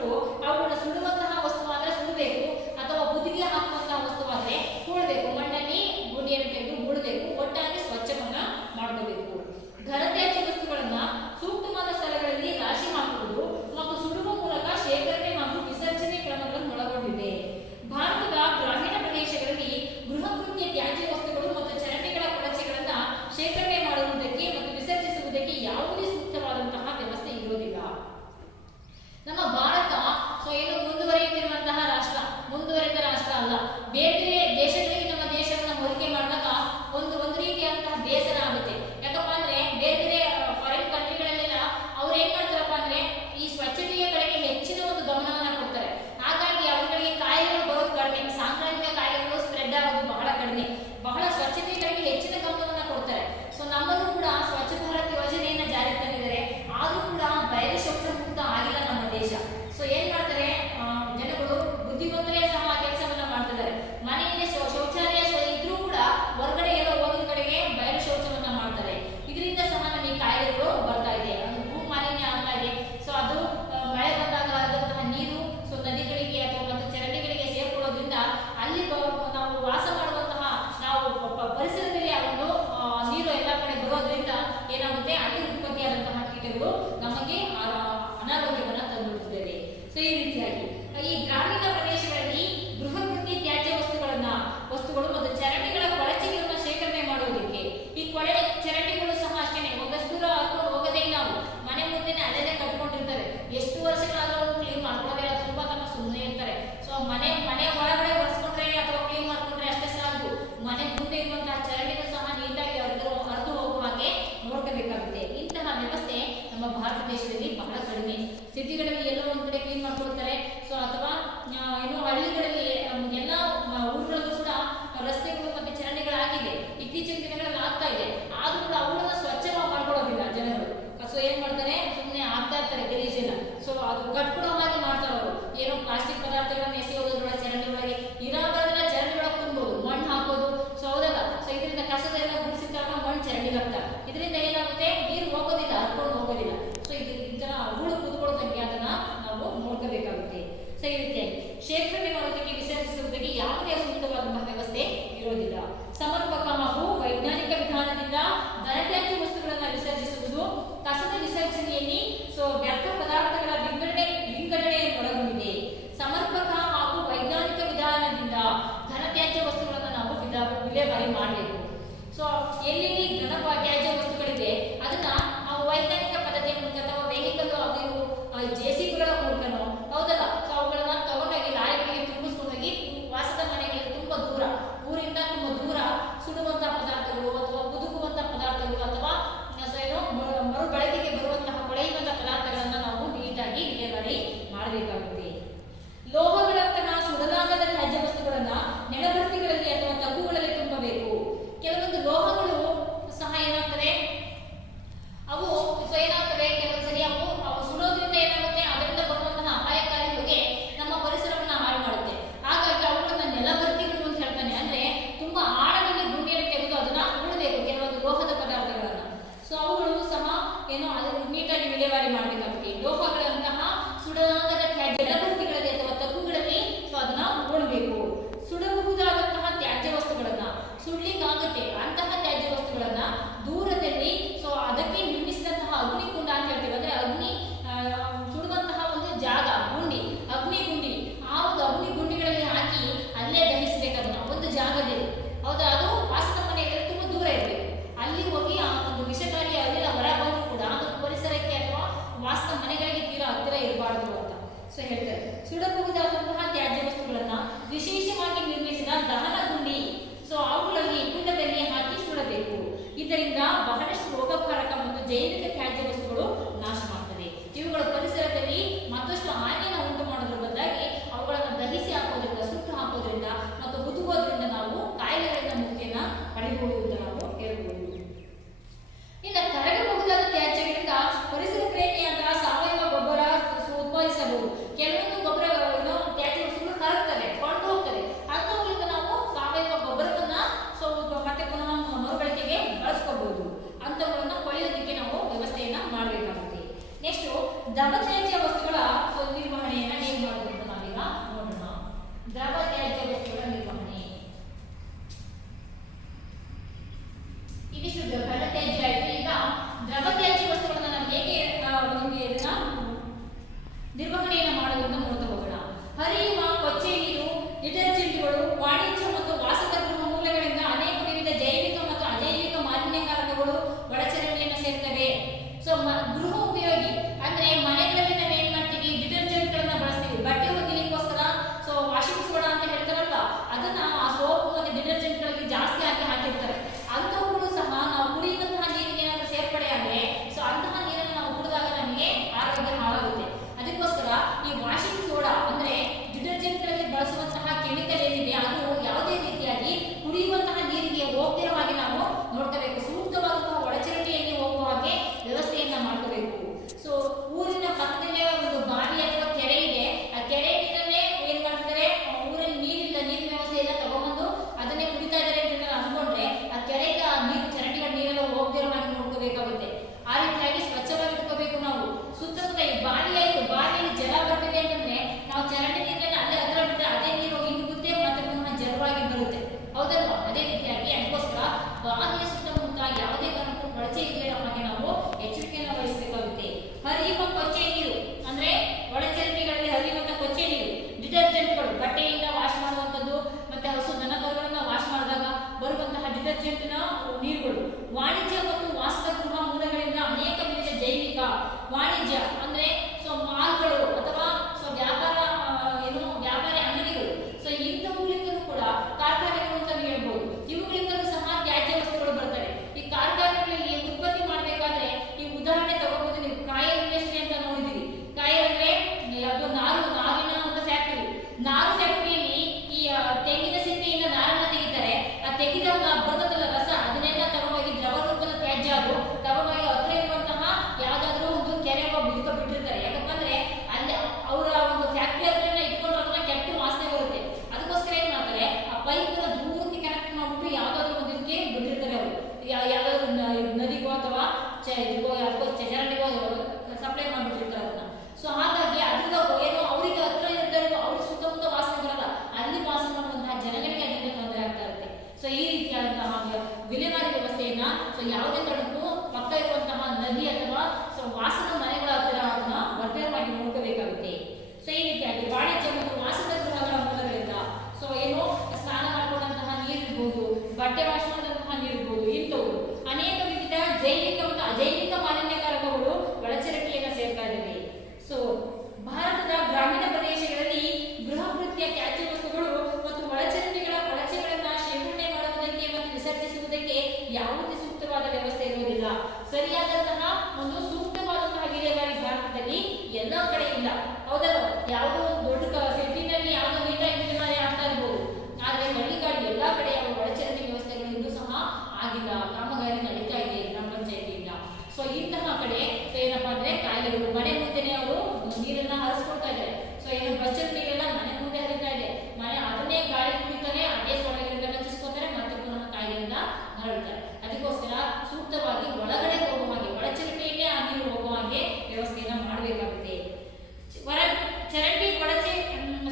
ಬಿಟ್ಟು ಅವುಗಳನ್ನ ಸುಡುವಂತಹ ವಸ್ತುವಾದ್ರೆ ಸುಡಬೇಕು, ಅಥವಾ ಬುದಿಗೆ ಹಾಕುವಂತಹ ವಸ್ತುವಾದ್ರೆ ಹೂಳಬೇಕು, ಮಣ್ಣಲ್ಲಿ ಗುಂಡಿಯನ್ನು ತೆಗೆದು ಹೂಡಬೇಕು, ಒಟ್ಟಾಗಿ ಸ್ವಚ್ಛವನ್ನ ಮಾಡಬೇಕು. ಘನತ್ಯಾಜ್ಯ ವಸ್ತುಗಳನ್ನ ಸೂಕ್ತವಾದ ಸ್ಥಳಗಳಲ್ಲಿ ರಾಶಿ ಹಾಕುವುದು ಮತ್ತು ಸುಡುವ ಮೂಲಕ ಶೇಖರಣೆ ಹಾಗೂ ವಿಸರ್ಜನೆ ಕ್ರಮಗಳನ್ನು ಒಳಗೊಂಡಿದೆ. ಭಾರತದ ಗ್ರಾಮೀಣ ಪ್ರದೇಶಗಳಲ್ಲಿ ಗೃಹಕೃತ್ಯ ತ್ಯಾಜ್ಯ ವಸ್ತುಗಳು ಮತ್ತು ಚರಂಡಿಗಳ ಕೊಳಚೆಗಳನ್ನ ಶೇಖರಣೆ ಮಾಡುವುದಕ್ಕೆ ಮತ್ತು ವಿಸರ್ಜಿಸುವುದಕ್ಕೆ ಯಾವುದೇ ಸೂಕ್ತವಾದಂತಹ ವ್ಯವಸ್ಥೆ ಇರುವುದಿಲ್ಲ. ನಮ್ಮ ಭಾರತ ಏನು ಮುಂದುವರಿಯುತ್ತಿರುವಂತಹ ರಾಷ್ಟ್ರ, ಮುಂದುವರೆದ ರಾಷ್ಟ್ರ ಅಲ್ಲ. ಬೇರೆ ಬೇರೆ ದೇಶಗಳಿಗೆ ನಮ್ಮ ದೇಶವನ್ನ ಹೋಲಿಕೆ ಮಾಡಿದಾಗ ಒಂದು ರೀತಿಯಾದಂತಹ ಬೇಸರ ಆಗುತ್ತೆ. ಯಾಕಪ್ಪ ಅಂದ್ರೆ ಬೇರೆ ಬೇರೆ ಫಾರಿನ್ ಕಂಟ್ರಿಗಳಲ್ಲೆಲ್ಲ ಅವ್ರು ಏನ್ ಮಾಡ್ತಾರಪ್ಪ ಅಂದ್ರೆ ಈ ಸ್ವಚ್ಛತೆಯ ಕಡೆಗೆ ಹೆಚ್ಚಿನ ಒಂದು ಗಮನವನ್ನ ಕೊಡ್ತಾರೆ. ಹಾಗಾಗಿ ಅವುಗಳಿಗೆ ಕಾಯಿಲೆಗಳು ಬರೋದು ಕಡಿಮೆ, ಸಾಂಕ್ರಾಮಿಕ ಕಾಯಿಲೆಗಳು ಸ್ಪ್ರೆಡ್ ಆಗೋದು ಬಹಳ ಕಡಿಮೆ, ಬಹಳ ಸ್ವಚ್ಛತೆ ಕಡೆಗೆ ಹೆಚ್ಚಿನ ಗಮನವನ್ನ ಕೊಡ್ತಾರೆ. ಸೊ ನಮ್ಮಲ್ಲೂ ಕೂಡ ಸ್ವಚ್ಛ ಭಾರತ್ ಯೋಜನೆಯನ್ನ ಜಾರಿಗೆ ತಂದಿದ್ದಾರೆ, ಆದ್ರೂ ಕೂಡ ಬಯಲು ಶೌಚ ಮುಕ್ತ ಆಗಿಲ್ಲ ನಮ್ಮ ದೇಶ. ಸೊ ಏನ್ ಮಾಡ್ತಾರೆ ಜನಗಳು, ಬುದ್ಧಿವಂತರೇ ಸಹ ಕೆಲಸವನ್ನ ಮಾಡ್ತಿದ್ದಾರೆ. ಮನೆಯಲ್ಲಿ ಶೌಚಾಲಯ ಇದ್ರೂ ಕೂಡ ಹೊರಗಡೆ ಎಲ್ಲ ಹೋಗಿದ ಕಡೆಗೆ ಬಯಲು ಶೌಚವನ್ನ ಮಾಡ್ತಾರೆ. ಇದರಿಂದ ಸಹ ನಮಗೆ ಕಾಯಿಲೆಗಳು ಬರ್ತಾ ಇದೆ, ಭೂ ಮಾಲಿನ್ಯ ಆಗ್ತಾ ಇದೆ. ಸೊ ಅದು ಮಳೆ ಬಂದಾಗ ಆದಂತಹ ನೀರು ಸೊ ನದಿಗಳಿಗೆ ಅಥವಾ ಮತ್ತು ಚರಂಡಿಗಳಿಗೆ ಸೇರ್ಕೊಳ್ಳೋದ್ರಿಂದ ಅಲ್ಲಿ ನಾವು ವಾಸ ಮಾಡುವಂತಹ ನಾವು ಪರಿಸರದಲ್ಲಿ ಆ ಒಂದು ನೀರು ಎಲ್ಲ ಕಡೆ ಬರೋದ್ರಿಂದ ಏನಾಗುತ್ತೆ, ಅಲ್ಲಿ ಉತ್ಪತ್ತಿಯಾದಂತಹ ಕೀಟಗಳು ನಮಗೆ ಅನಾರೋಗ್ಯವನ್ನ ತಂದುಬಿಡುತ್ತದೆ. ಸೊ ಈ ರೀತಿಯಾಗಿ ಈ ಗ್ರಾಮೀಣ ಪ್ರದೇಶಗಳಲ್ಲಿ ಗೃಹಕೃತ್ಯ ತ್ಯಾಜ್ಯ ವಸ್ತುಗಳು ಮತ್ತು ಚರಂಡಿಗಳ ಕೊಳಚೆಗಳನ್ನ ಶೇಖರಣೆ ಮಾಡೋದಕ್ಕೆ ಈ ಚರಂಡಿಗಳು ಸಹ ಅಷ್ಟೇನೆ ಒಂದಷ್ಟು ದೂರ ಹಾಕೊಂಡು ಹೋಗೋದೇ, ನಾವು ಮನೆ ಮುಂದೆನೆ ಅಲ್ಲೇ ಕಟ್ಕೊಂಡಿರ್ತಾರೆ. ಎಷ್ಟು ವರ್ಷಗಳಾದ್ರೂ ಕ್ಲೀನ್ ಮಾಡ್ಕೊಳ್ಳೋದಿಲ್ಲ, ತುಂಬಾ ತಮ್ಮ ಸುಮ್ಮನೆ ಇರ್ತಾರೆ. ಸೊ ಮನೆ ಒಳಗಡೆ ಒರೆಸ್ಕೊಂಡ್ರೆ ಅಥವಾ ಕ್ಲೀನ್ ಮಾಡ್ಕೊಂಡ್ರೆ ಅಷ್ಟೇ ಸಾಲದು, ಮನೆ ಮುಂದೆ ಇರುವಂತಹ ಚರಂಡಿಗಳು ಸಹ ನೀಟಾಗಿ ಹರಿದು ಹೋಗುವ ಹಾಗೆ ನೋಡ್ಕೋಬೇಕಾಗುತ್ತೆ. ಇಂತಹ ವ್ಯವಸ್ಥೆ ನಮ್ಮ ಭಾರತ ದೇಶದಲ್ಲಿ ಬಹಳ ಕಡಿಮೆ. ಸಿಟಿಗಳಲ್ಲಿ ಎಲ್ಲೋ ಒಂದ್ ಕಡೆ ಕ್ಲೀನ್ ಮಾಡ್ಕೊಳ್ತಾರೆ. ಸೊ ಅಥವಾ ಇನ್ನು ಹಳ್ಳಿಗಳಲ್ಲಿ ಎಲ್ಲ ಊರುಗಳಲ್ಲೂ ಕೂಡ ರಸ್ತೆಗಳು ಮತ್ತೆ ಚರಂಡಿಗಳಾಗಿದೆ, ಇತ್ತೀಚಿನ ದಿನಗಳಲ್ಲಿ ಆಗ್ತಾ ಇದೆ. ಆದ್ರೂ ಕೂಡ ಅವುಗಳನ್ನ ಸ್ವಚ್ಛವಾಗಿ ಮಾಡ್ಕೊಳ್ಳೋದಿಲ್ಲ ಜನರು. ಸೊ ಏನ್ ಮಾಡ್ತಾರೆ, ಸುಮ್ಮನೆ ಆಗ್ತಾ ಇರ್ತಾರೆ ಗಲೀಜೆಲ್ಲ. ಸೊ ಅದು ಕಟ್ಕೊಡೋ ಹಾಗೆ ಮಾಡ್ತಾರೆ ಅವರು. ಏನೋ ಪ್ಲಾಸ್ಟಿಕ್ ಪದಾರ್ಥಗಳನ್ನ ಎಸೆಯೋದ್ರೊಳಗೆ ಚರಂಡಿ ಒಳಗೆ ಇರೋದನ್ನ ಚರಂಡಿ ಒಳಗೆ ತುಂಬೋದು, ಮಣ್ಣು ಹಾಕೋದು. ಸೊ ಹೌದಲ್ಲ, ಸೊ ಇದರಿಂದ ಕಸದೆಲ್ಲ ಗುಡಿಸಿದಾಗ ಮಣ್ಣು ಚರಂಡಿಗೆ ಹಾಕ್ತಾರೆ. ಇದರಿಂದ ಏನಾಗುತ್ತೆ, ನೀರು ಹೋಗೋದಿಲ್ಲ, ಹರ್ಕೊಂಡು ಹೋಗೋದಿಲ್ಲ. ಸೊ ಈ ತರ ಹೂಳು ಕೂತ್ಕೊಳ್ಳೋದಂಗೆ ಅದನ್ನ ನಾವು ನೋಡ್ಕೋಬೇಕಾಗುತ್ತೆ. ಸೊ ಈ ರೀತಿಯಾಗಿ ಶೇಖರಣೆ ಮಾಡೋದಕ್ಕೆ ವಿಸರ್ಜಿಸುವುದಕ್ಕೆ ಯಾವುದೇ ಸೂಕ್ತವಾದಂತಹ ವ್ಯವಸ್ಥೆ ಇರೋದಿಲ್ಲ. ಸಮರ್ಪಕ ಹಾಗೂ ವೈಜ್ಞಾನಿಕ ವಿಧಾನದಿಂದ ಘನತ್ಯಾಜ್ಯ ವಸ್ತುಗಳನ್ನು ವಿಸರ್ಜಿಸುವುದು ಕಸದ ವಿಸರ್ಜನೆಯಲ್ಲಿ ವ್ಯರ್ಥ ಪದಾರ್ಥಗಳ ವಿಂಗಡಣೆ ಒಳಗೊಂಡಿದೆ. ಸಮರ್ಪಕ ಹಾಗೂ ವೈಜ್ಞಾನಿಕ ವಿಧಾನದಿಂದ ಘನತ್ಯಾಜ್ಯ ವಸ್ತುಗಳನ್ನು ನಾವು ವಿಲೇವಾರಿ ಮಾಡಬೇಕು. ಸೊ ಎಲ್ಲಿ ಘನತ್ಯಾಜ್ಯ ವಸ್ತುಗಳಿದೆ ಅದನ್ನ ನಾವು ವೈಜ್ಞಾನಿಕ ಪದ್ಧತಿಯ ಮೂಲಕ ಅಥವಾ ವೆಹಿಕಲ್ ಜೆಸಿಬಿಗಳ ಮೂಲಕನೋ ಹೌದಲ್ಲ, ಸೊ ಅವುಗಳನ್ನ ತಗೊಂಡೋಗಿ ಲಾರಿಗಳಿಗೆ ತುಂಬಿಸ್ಕೊಂಡೋಗಿ ವಾಸದ ಮನೆಗಳಿಗೆ ತುಂಬಾ ದೂರ, ಊರಿಂದ ತುಂಬಾ ದೂರ ಸುಡುವಂತಹ ಪದಾರ್ಥಗಳು ಅಥವಾ ಬದುಕುವಂತಹ ಪದಾರ್ಥಗಳು ಅಥವಾ ಏನೋ ಮರುಬಳಕೆಗೆ ಬರುವಂತಹ ಕೊಳೆಯುವಂತಹ ಪದಾರ್ಥಗಳನ್ನ ನಾವು ನೀಟಾಗಿ ವಿಲೇವಾರಿ ಮಾಡಬೇಕಾಗುತ್ತೆ. ಲೋಹಗಳಂತಹ ಸುಡಲಾಗದ ತ್ಯಾಜ್ಯ ವಸ್ತುಗಳನ್ನ ನೆಲಭರ್ತಿಗಳಲ್ಲಿ ಅಥವಾ ತಗ್ಗುಗಳಲ್ಲಿ ತುಂಬಬೇಕು. ಕೆಲವೊಂದು ಲೋಹಗಳು ಸಹ ಏನಾಗ್ತವೆ, ಅವು ಏನಾಗ್ತವೆ ಕೆಲವೊಂದ್ಸರಿ ಅವು ಸುಡೋದ್ರಿಂದ ಏನಾಗುತ್ತೆ, ಅದರಿಂದ ಬರುವಂತಹ ಅಪಾಯಕಾರಿ ಹೊಗೆ ನಮ್ಮ ಪರಿಸರವನ್ನ ಹಾಳು ಮಾಡುತ್ತೆ. ಹಾಗಾಗಿ ಅವುಗಳನ್ನ ನೆಲಭರ್ತಿಗಳು ಅಂತ ಹೇಳ್ತಾನೆ. ಅಂದ್ರೆ ತುಂಬಾ ಆಳದಲ್ಲಿ ಗುಂಡಿಯನ್ನು ತೆಗೆದು ಅದನ್ನ ಉಳಬೇಕು ಕೆಲವೊಂದು ಲೋಹದ ಪದಾರ್ಥಗಳನ್ನ. ಸೊ ಅವುಗಳು ಸಹ ಏನೋ ಅದನ್ನು ನೀಟಾಗಿ ವಿಲೇವಾರಿ ಮಾಡಬೇಕಾಗುತ್ತೆ. ಲೋಹಗಳಂತಹ ಸುಡಲಾಗದ ತ್ಯಾಜ್ಯ ನೆಲಭರ್ತಿಗಳಲ್ಲಿ ಅಥವಾ ತಗ್ಗುಗಳಲ್ಲಿ ಅದನ್ನ ಉಳಬೇಕು. ಸುಡಬಹುದಾದಂತಹ ತ್ಯಾಜ್ಯ ವಸ್ತುಗಳನ್ನ ಸುಡ್ಲಿಕ್ಕಾಗುತ್ತೆ ಅಂತಹ ತ್ಯಾಜ್ಯ ವಸ್ತುಗಳನ್ನ ದೂರದಲ್ಲಿ ಅದಕ್ಕೆ ನಿರ್ಮಿಸಿದಂತಹ ಅಗ್ನಿಕುಂಡ ಅಂತ ಹೇಳ್ತೀವಿ. ಅಂದ್ರೆ ಅಗ್ನಿ ಸುಡುವಂತಹ ಒಂದು ಜಾಗ, ಗುಂಡಿ, ಅಗ್ನಿ ಗುಂಡಿ, ಆ ಒಂದು ಅಗ್ನಿ ಗುಂಡಿಗಳಲ್ಲಿ ಹಾಕಿ ಅಲ್ಲೇ ದಹಿಸಬೇಕು ಅದನ್ನ ಒಂದು ಜಾಗದಲ್ಲಿ. ಹೌದಾ, ಅದು ವಾಸದ ಮನೆಗಳಲ್ಲಿ ತುಂಬಾ ದೂರ ಇರಬೇಕು. ಅಲ್ಲಿ ಹೋಗಿ ಆ ಒಂದು ವಿಷಕಾರಿ ಅಲ್ಲಿನ ಹೊರ ಬಂದು ಕೂಡ ಅದು ಪರಿಸರಕ್ಕೆ ಅಥವಾ ವಾಸದ ಮನೆಗಳಿಗೆ ತೀರಾ ಹತ್ತಿರ ಇರಬಾರ್ದು ಅಂತ ಹೇಳ್ತಾರೆ. ಸುಡಬಹುದಾದಂತಹ ತ್ಯಾಜ್ಯ ವಸ್ತುಗಳನ್ನ ವಿಶೇಷವಾಗಿ ನಿರ್ಮಿಸಿದ ದಹನ ಗುಂಡಿ ಅವುಗಳಲ್ಲಿ ಕುಂಡದಲ್ಲಿ ಹಾಕಿ ಸುಡಬೇಕು. ಇದರಿಂದ ಬಹಳಷ್ಟು ರೋಗಕಾರಕ ಮತ್ತು ಜೈವಿಕ ತ್ಯಾಜ್ಯ ವಸ್ತುಗಳು ನಾಶವಾಗ್ತದೆ. ಇವುಗಳು ಪರಿಸರದಲ್ಲಿ ಮತ್ತಷ್ಟು ಹಾನಿಯನ್ನು ಉಂಟು ಮಾಡೋದ್ರ ಬದಲಾಗಿ ಅವುಗಳನ್ನು ದಹಿಸಿ ಹಾಕೋದ್ರಿಂದ, ಸುಟ್ಟು ಹಾಕೋದ್ರಿಂದ ಮತ್ತು ಹುದುಗೋದ್ರಿಂದ ನಾವು ಕಾಯಿಲೆಗಳಿಂದ ಮುಕ್ತಿಯನ್ನ ಪಡೆಯಬಹುದು ಅಂತ ನಾವು ಹೇಳ್ಬೋದು. ಇನ್ನು ಕರಗಬಹುದಾದ ತ್ಯಾಜ್ಯಗಳಿಂದ ಪರಿಸರ ಪ್ರೇಮಿಯಾದ ಸಾವಯವ ಗೊಬ್ಬರ ಉತ್ಪಾದಿಸಬಹುದು. ಕೆಲವೊಂದು ಗೊಬ್ಬರಗಳನ್ನು ತ್ಯಾಜ್ಯ ವಸ್ತುಗಳು ಕರಗ್ತವೆ, ಕೊಂಡು ಹೋಗ್ತವೆ. ಅಂತವುಗಳಿಂದ ನಾವು ಸಾವಯವ ಗೊಬ್ಬರವನ್ನ ಮತ್ತೆ ಪುನಃ ಮರುಬಳಕೆಗೆ ಬಳಸ್ಕೋಬಹುದು. ಅಂತವುಗಳನ್ನ ಕೊಳೆಯೋದಕ್ಕೆ ನಾವು ವ್ಯವಸ್ಥೆಯನ್ನ ಮಾಡಬೇಕಾಗುತ್ತೆ. ನೆಕ್ಸ್ಟ್ ಘನತ್ಯಾಜ್ಯ ವಸ್ತುಗಳ ನಿರ್ವಹಣೆಯನ್ನ ದ್ರವ ತ್ಯಾಜ್ಯ ವಸ್ತುಗಳ ನಿರ್ವಹಣೆ. ಇದಿಷ್ಟು ಘನ ತ್ಯಾಜ್ಯ ಆಯಿತು. ಈಗ ದ್ರವ ತ್ಯಾಜ್ಯ ವಸ್ತುಗಳನ್ನ ನಾವು ಹೇಗೆ ನಿರ್ವಹಣೆಯನ್ನು ಮಾಡೋದನ್ನ ನೋಡ್ತಾ ಹೋಗೋಣ. ಹರಿಯುವ ಕೊಚ್ಚೆ ನೀರು, ಡಿಟರ್ಜೆಂಟ್ಗಳು, ವಾಣಿಜ್ಯ ಮತ್ತು ವಾಸಗೃಹ ಮೂಲಗಳಿಂದ ಅನೇಕ ವಿವಿಧ ಜೈವಿಕ ಮತ್ತು ಅಜೈವಿಕ ಮಾಲಿನ್ಯಕಾರಕಗಳು ಒಳಚರಂಡಿಯನ್ನು ಸೇರ್ತವೆ. ಸೊ ಗೃಹ ಉಪಯೋಗಿ ಅಂದ್ರೆ ಮನೆಗಳಲ್ಲಿ ನಾವು ಏನ್ ಮಾಡ್ತೀವಿ, ಡಿಟರ್ಜೆಂಟ್ಗಳನ್ನ ಬಳಸ್ತೀವಿ ಬಟ್ಟೆ ಒಗಿಲಿಕ್ಕೋಸ್ಕರ. ಸೊ ವಾಷಿಂಗ್ ಸೋಡಾ ಅಂತ ಹೇಳ್ತಾರಲ್ವಾ, ಅದನ್ನ ಆ ಸೋಪ್ ಮತ್ತು ಡಿಟರ್ಜೆಂಟ್ಗಳಲ್ಲಿ ಜಾಸ್ತಿ ಹಾಕಿರ್ತಾರೆ. ಅಂಥವುಗಳು ಸಹ ನಾವು ಕುಡಿಯುವಂತಹ ನೀರಿಗೆ ಏನಾದರೂ ಸೇರ್ಪಡೆ ಆದರೆ ಸೊ ಅಂತಹ ನೀರನ್ನು ನಾವು ಕುಡಿದಾಗ ನಮಗೆ ಆರೋಗ್ಯ ಹಾಳಾಗುತ್ತೆ. ಅದಕ್ಕೋಸ್ಕರ ಈ ವಾಷಿಂಗ್ ಸೋಡಾ ಅಂದ್ರೆ ಡಿಟರ್ಜೆಂಟ್ಗಳಲ್ಲಿ ಬಳಸುವಂತಹ ಕೆಮಿಕಲ್ ಏನಿದೆ ಅದು ಯಾವುದೇ ರೀತಿಯಾಗಿ ಕುಡಿಯುವಂತಹ ನೀರಿಗೆ ಹೋಗ್ತಿರೋ ಹಾಗೆ ನಾವು ನೋಡ್ಕೋಬೇಕು. ಸೂಕ್ತವಾದಂತಹ ಒಳಚರಂಡಿಯಲ್ಲಿ ಹೋಗುವ ಹಾಗೆ ವ್ಯವಸ್ಥೆಯನ್ನ ಮಾಡ್ಕೋಬೇಕು. ಸೊ ಊರಿನ ಪಕ್ಕದಲ್ಲೇ ಒಂದು ಬಾವಿ ಅಥವಾ ಕೆರೆ ಇದೆ, ಆ ಕೆರೆ ನೀರನ್ನೇ ಏನ್ ಮಾಡ್ತಾರೆ, ಊರಲ್ಲಿ ನೀರಿಲ್ಲ, ನೀರಿನ ವ್ಯವಸ್ಥೆ ಎಲ್ಲ ತಗೊಂಡ್ಬಂದು ಅದನ್ನೇ ಕುಡಿತಾ ಇದ್ದಾರೆ ಅಂತ ಅನ್ಕೊಂಡ್ರೆ ಆ ಕೆರೆಗೆ ಆ ನೀರು ಚರಂಡಿಗಳ ನೀರೆಲ್ಲ ಹೋಗ್ತಿರೋ ಹಾಗೆ ನೋಡ್ಕೋಬೇಕಾಗುತ್ತೆ. ಆ ರೀತಿಯಾಗಿ ಸ್ವಚ್ಛವಾಗಿ ಇಟ್ಕೋಬೇಕು ನಾವು. ಸುತ್ತಮುತ್ತ ಈ ಬಾವಿ ಆಯ್ತು, ಬಾವಿಯಲ್ಲಿ ಜಲ ಬರ್ತಿದೆ ಅಂತಂದ್ರೆ ನಾವು ಚರಂಡಿ ನೀರನ್ನ ಅಲ್ಲೇ ಹತ್ರ ಬಿಟ್ಟರೆ ಅದೇ ನೀರು ಹಿಂಗುತ್ತೆ ಮತ್ತೆ ಪುನಃ ಜಲವಾಗಿ ಬರುತ್ತೆ, ಹೌದಲ್ವಾ? ಅದೇ ರೀತಿಯಾಗಿ ಅದಕ್ಕೋಸ್ಕರ ಬಾವಿಯ ಸುತ್ತಮುತ್ತ ಯಾವುದೇ ಕಾರಣಕ್ಕೂ ಕೊಳಚೆ ಇಲ್ಲದ ಹಾಗೆ ನಾವು ಎಚ್ಚರಿಕೆಯನ್ನು ವಹಿಸಬೇಕಾಗುತ್ತೆ. ಹರಿಯುವ ಕೊಚ್ಚೆ ನೀರು ಅಂದ್ರೆ ಒಳಚರಂಡಿಗಳಲ್ಲಿ ಹರಿಯುವಂತಹ ಕೊಚ್ಚೆ ನೀರು, ಡಿಟರ್ಜೆಂಟ್ಗಳು ಬಟ್ಟೆಯಿಂದ ವಾಶ್ ಮಾಡುವಂಥದ್ದು, ಮತ್ತೆ ಹಸು ದನಕರುಗಳನ್ನ ವಾಶ್ ಮಾಡಿದಾಗ ಬರುವಂತಹ ಡಿಟರ್ಜೆಂಟ್ನ ನೀರುಗಳು, ವಾಣಿಜ್ಯ ಮತ್ತು ವಾಸಗೃಹ ಮೂಲಗಳಿಂದ ಅನೇಕ ವಿವಿಧ ಜೈವಿಕ ವಾಣಿಜ್ಯ ಅಂದ್ರೆ ಸೊ ಮಾಲ್ಗಳು ಅಥವಾ ಸೊ ವ್ಯಾಪಾರಿ ಅಂಗಡಿಗಳು, ಸೊ ಇಂಥವುಗಳಿಂದಲೂ ಕೂಡ ಕಾರ್ಖಾನೆಗಳು ಅಂತ ಹೇಳ್ಬೋದು, ಇವುಗಳಿಂದಲೂ ಸಹ ತ್ಯಾಜ್ಯ ವಸ್ತುಗಳು ಬರ್ತವೆ. ಈ ಕಾರ್ಖಾನೆಗಳಲ್ಲಿ ಉತ್ಪತ್ತಿ ಮಾಡಬೇಕಾದ್ರೆ ಈ ಉದಾಹರಣೆ ತಗೋಬಹುದು ನೀವು, ಕಾಯರ್ ಇಂಡಸ್ಟ್ರಿ ಅಂತ ನೋಡಿದಿರಿ. ಕಾಯರ್ ಅಂದ್ರೆ ಅದು ನಾರಿನ ಒಂದು ಫ್ಯಾಕ್ಟರಿ. ನಾರು ಫ್ಯಾಕ್ಟರಿಯಲ್ಲಿ ಈ ತೆಂಗಿನ ಸಿಪ್ಪೆಯಿಂದ ನಾರನ್ನ ತೆಗಿತಾರೆ. ಆ ತೆಗೆದ ಬರ್ತದಲ್ಲ ರಸ, ಅದನ್ನೆಲ್ಲ ತಗೊಂಡೋಗಿ ದ್ರವ ರೂಪದ ತ್ಯಾಜ್ಯ ಅದು ತಗೊಂಡೋಗಿ ಹತ್ರ ಇರುವಂತಹ ಯಾವ್ದಾದ್ರು ಒಂದು ಕೆರೆ ಬಿಟ್ಟಿರ್ತಾರೆ. ಯಾಕಂದ್ರೆ ಅಲ್ಲಿ ಅವರ ಒಂದು ಫ್ಯಾಕ್ಟರಿ ಹತ್ರನ ಇಟ್ಕೊಂಡು ಅದನ್ನ ಕೆಟ್ಟ ವಾಸನೆ ಬರುತ್ತೆ. ಅದಕ್ಕೋಸ್ಕರ ಏನ್ ಮಾಡ್ತಾರೆ, ಆ ಪೈಪ್ ದೂರಕ್ಕೆ ಕನೆಕ್ಟ್ ಮಾಡ್ಬಿಟ್ಟು ಯಾವ್ದಾದ್ರು ಒಂದು ಇದಕ್ಕೆ ಬಿಟ್ಟಿರ್ತಾರೆ. ಅವರು ಯಾವ್ದಾದ್ರು ನದಿಗೋ ಅಥವಾ ಚರಂಡಿಗೋ ಸಪ್ಲೈ ಮಾಡ್ಬಿಟ್ಟಿರ್ತಾರೆ ಅದನ್ನ. ಸೊ ಹಾಗಾಗಿ ಅದ್ರಿಂದ ಏನೋ ಅವರಿಗೆ ಹತ್ರ ಇರ್ತಾರೆ, ಅವ್ರ ಸುತ್ತಮುತ್ತ ವಾಸನೆ ಬರಲ್ಲ, ಅಲ್ಲಿ ವಾಸ ಮಾಡುವಂತಹ ಜನಗಳಿಗೆ ಅದರಿಂದ ತೊಂದರೆ ಆಗ್ತಾ ಇರುತ್ತೆ. ಸೊ ಈ ರೀತಿಯಾದಂತಹ ವಿಲೇವಾರಿ ವ್ಯವಸ್ಥೆಯನ್ನ ಸೊ ಯಾವುದೇ ಕಾರಣಕ್ಕೂ ಪಕ್ಕ ಇರುವಂತಹ ನದಿ ಅಥವಾ ಸೊ ವಾಸನ ಮನೆಗಳ ಹತ್ತಿರ ಅದನ್ನ ಭದ್ರವಾಗಿ ನೋಡ್ಕೋಬೇಕಾಗುತ್ತೆ. ಸೊ ಈ ರೀತಿಯಾಗಿ ವಾಣಿಜ್ಯ ಮತ್ತು ವಾಸದ ಗೃಹಗಳ ಮೂಲಗಳಿಂದ ಸೊ ಏನು ಸ್ನಾನ ಮಾಡಿಕೊಂಡಂತಹ ನೀರಿರ್ಬೋದು, ಬಟ್ಟೆ ವಾಶ್ ಮಾಡಿದಂತಹ ನೀರಿರ್ಬೋದು, ಇಂಥವು ಅನೇಕ ವಿವಿಧ ಜೈವಿಕ ಮತ್ತು ಅಜೈವಿಕ ಮಾಲಿನ್ಯಕಾರಕಗಳು ಒಳಚರಂಡಿಯನ್ನು ಸೇರ್ತಾ ಇವೆ. ಸೊ ಭಾರತದ ಗ್ರಾಮೀಣ ಪ್ರದೇಶಗಳಲ್ಲಿ ಗೃಹ ಕೃತ್ಯ ತ್ಯಾಜ್ಯ ವಸ್ತುಗಳು ಮತ್ತು ಒಳಚರಂಡಿಗಳ ಕೊಳಚೆಗಳನ್ನ ಶೇಖರಣೆ ಮಾಡುವುದಕ್ಕೆ ಮತ್ತು ವಿಸರ್ಜಿಸುವುದಕ್ಕೆ ಯಾವುದೇ ಸೂಕ್ತವಾದ ವ್ಯವಸ್ಥೆ ಇರುವುದಿಲ್ಲ. ಸರಿಯಾದಂತಹ ಒಂದು ಸೂಕ್ತವಾದಂತಹ ವಿಲೇವಾರಿ ಭಾರತದಲ್ಲಿ ಎಲ್ಲ ಕಡೆ ಇಲ್ಲ, ಹೌದಲ್ಲ? ಯಾವುದೋ ಒಂದು ದೊಡ್ಡ ಸಿಟಿನಲ್ಲಿ ಯಾವುದೋ ನೀಟಾಗಿ ವಿಲೇವಾರಿ ಆಗ್ತಾ ಇರ್ಬೋದು, ಆದ್ರೆ ಹಳ್ಳಿಗಾಡಿ ಎಲ್ಲಾ ಕಡೆ ಯಾವ ಒಳಚರಂಡಿ ವ್ಯವಸ್ಥೆಗಳು ಇನ್ನೂ ಸಹ ಆಗಿಲ್ಲ. ಕಾಮಗಾರಿ ನಡೀತಾ ಇದೆ ಗ್ರಾಮ ಪಂಚಾಯತಿಯಿಂದ. ಸೊ ಇಂತಹ ಕಡೆ ಏನಪ್ಪಾ ಅಂದ್ರೆ ಕಾಯಿಲೆಗಳು ಮನೆ ಮುಂದೆನೆ ಅವರು ನೀರನ್ನ ಹರಿಸ್ಕೊಳ್ತಾ ಇದ್ದಾರೆ. ಸೊ ಏನು ಬಚ್ಚಲ್ ನೀರೆಲ್ಲ ಮನೆ ಮುಂದೆ ಹರಿತಾ ಇದೆ, ಮನೆ ಅದನ್ನೇ ಗಾಳಿ ಕುಡಿತಾರೆ, ಅದೇ ಸೊಳ್ಳೆಗಳಿಂದ ರಚಿಸ್ಕೊತಾರೆ, ಮತ್ತೆ ಪುನಃ ಕಾಯಿಲೆಯಿಂದ ಹರಡ್ತಾರೆ. ಅದಕ್ಕೋಸ್ಕರ ಸೂಕ್ತವಾಗಿ ಒಳಗಡೆ ಹೋಗುವ ಹಾಗೆ ಒಳಚರಂಡಿಯಲ್ಲೇ ಆ ನೀರು ಹೋಗುವ ಹಾಗೆ ವ್ಯವಸ್ಥೆಯನ್ನ ಮಾಡಬೇಕಾಗುತ್ತೆ. ಚರಂಡಿ ಕೊಳಚೆ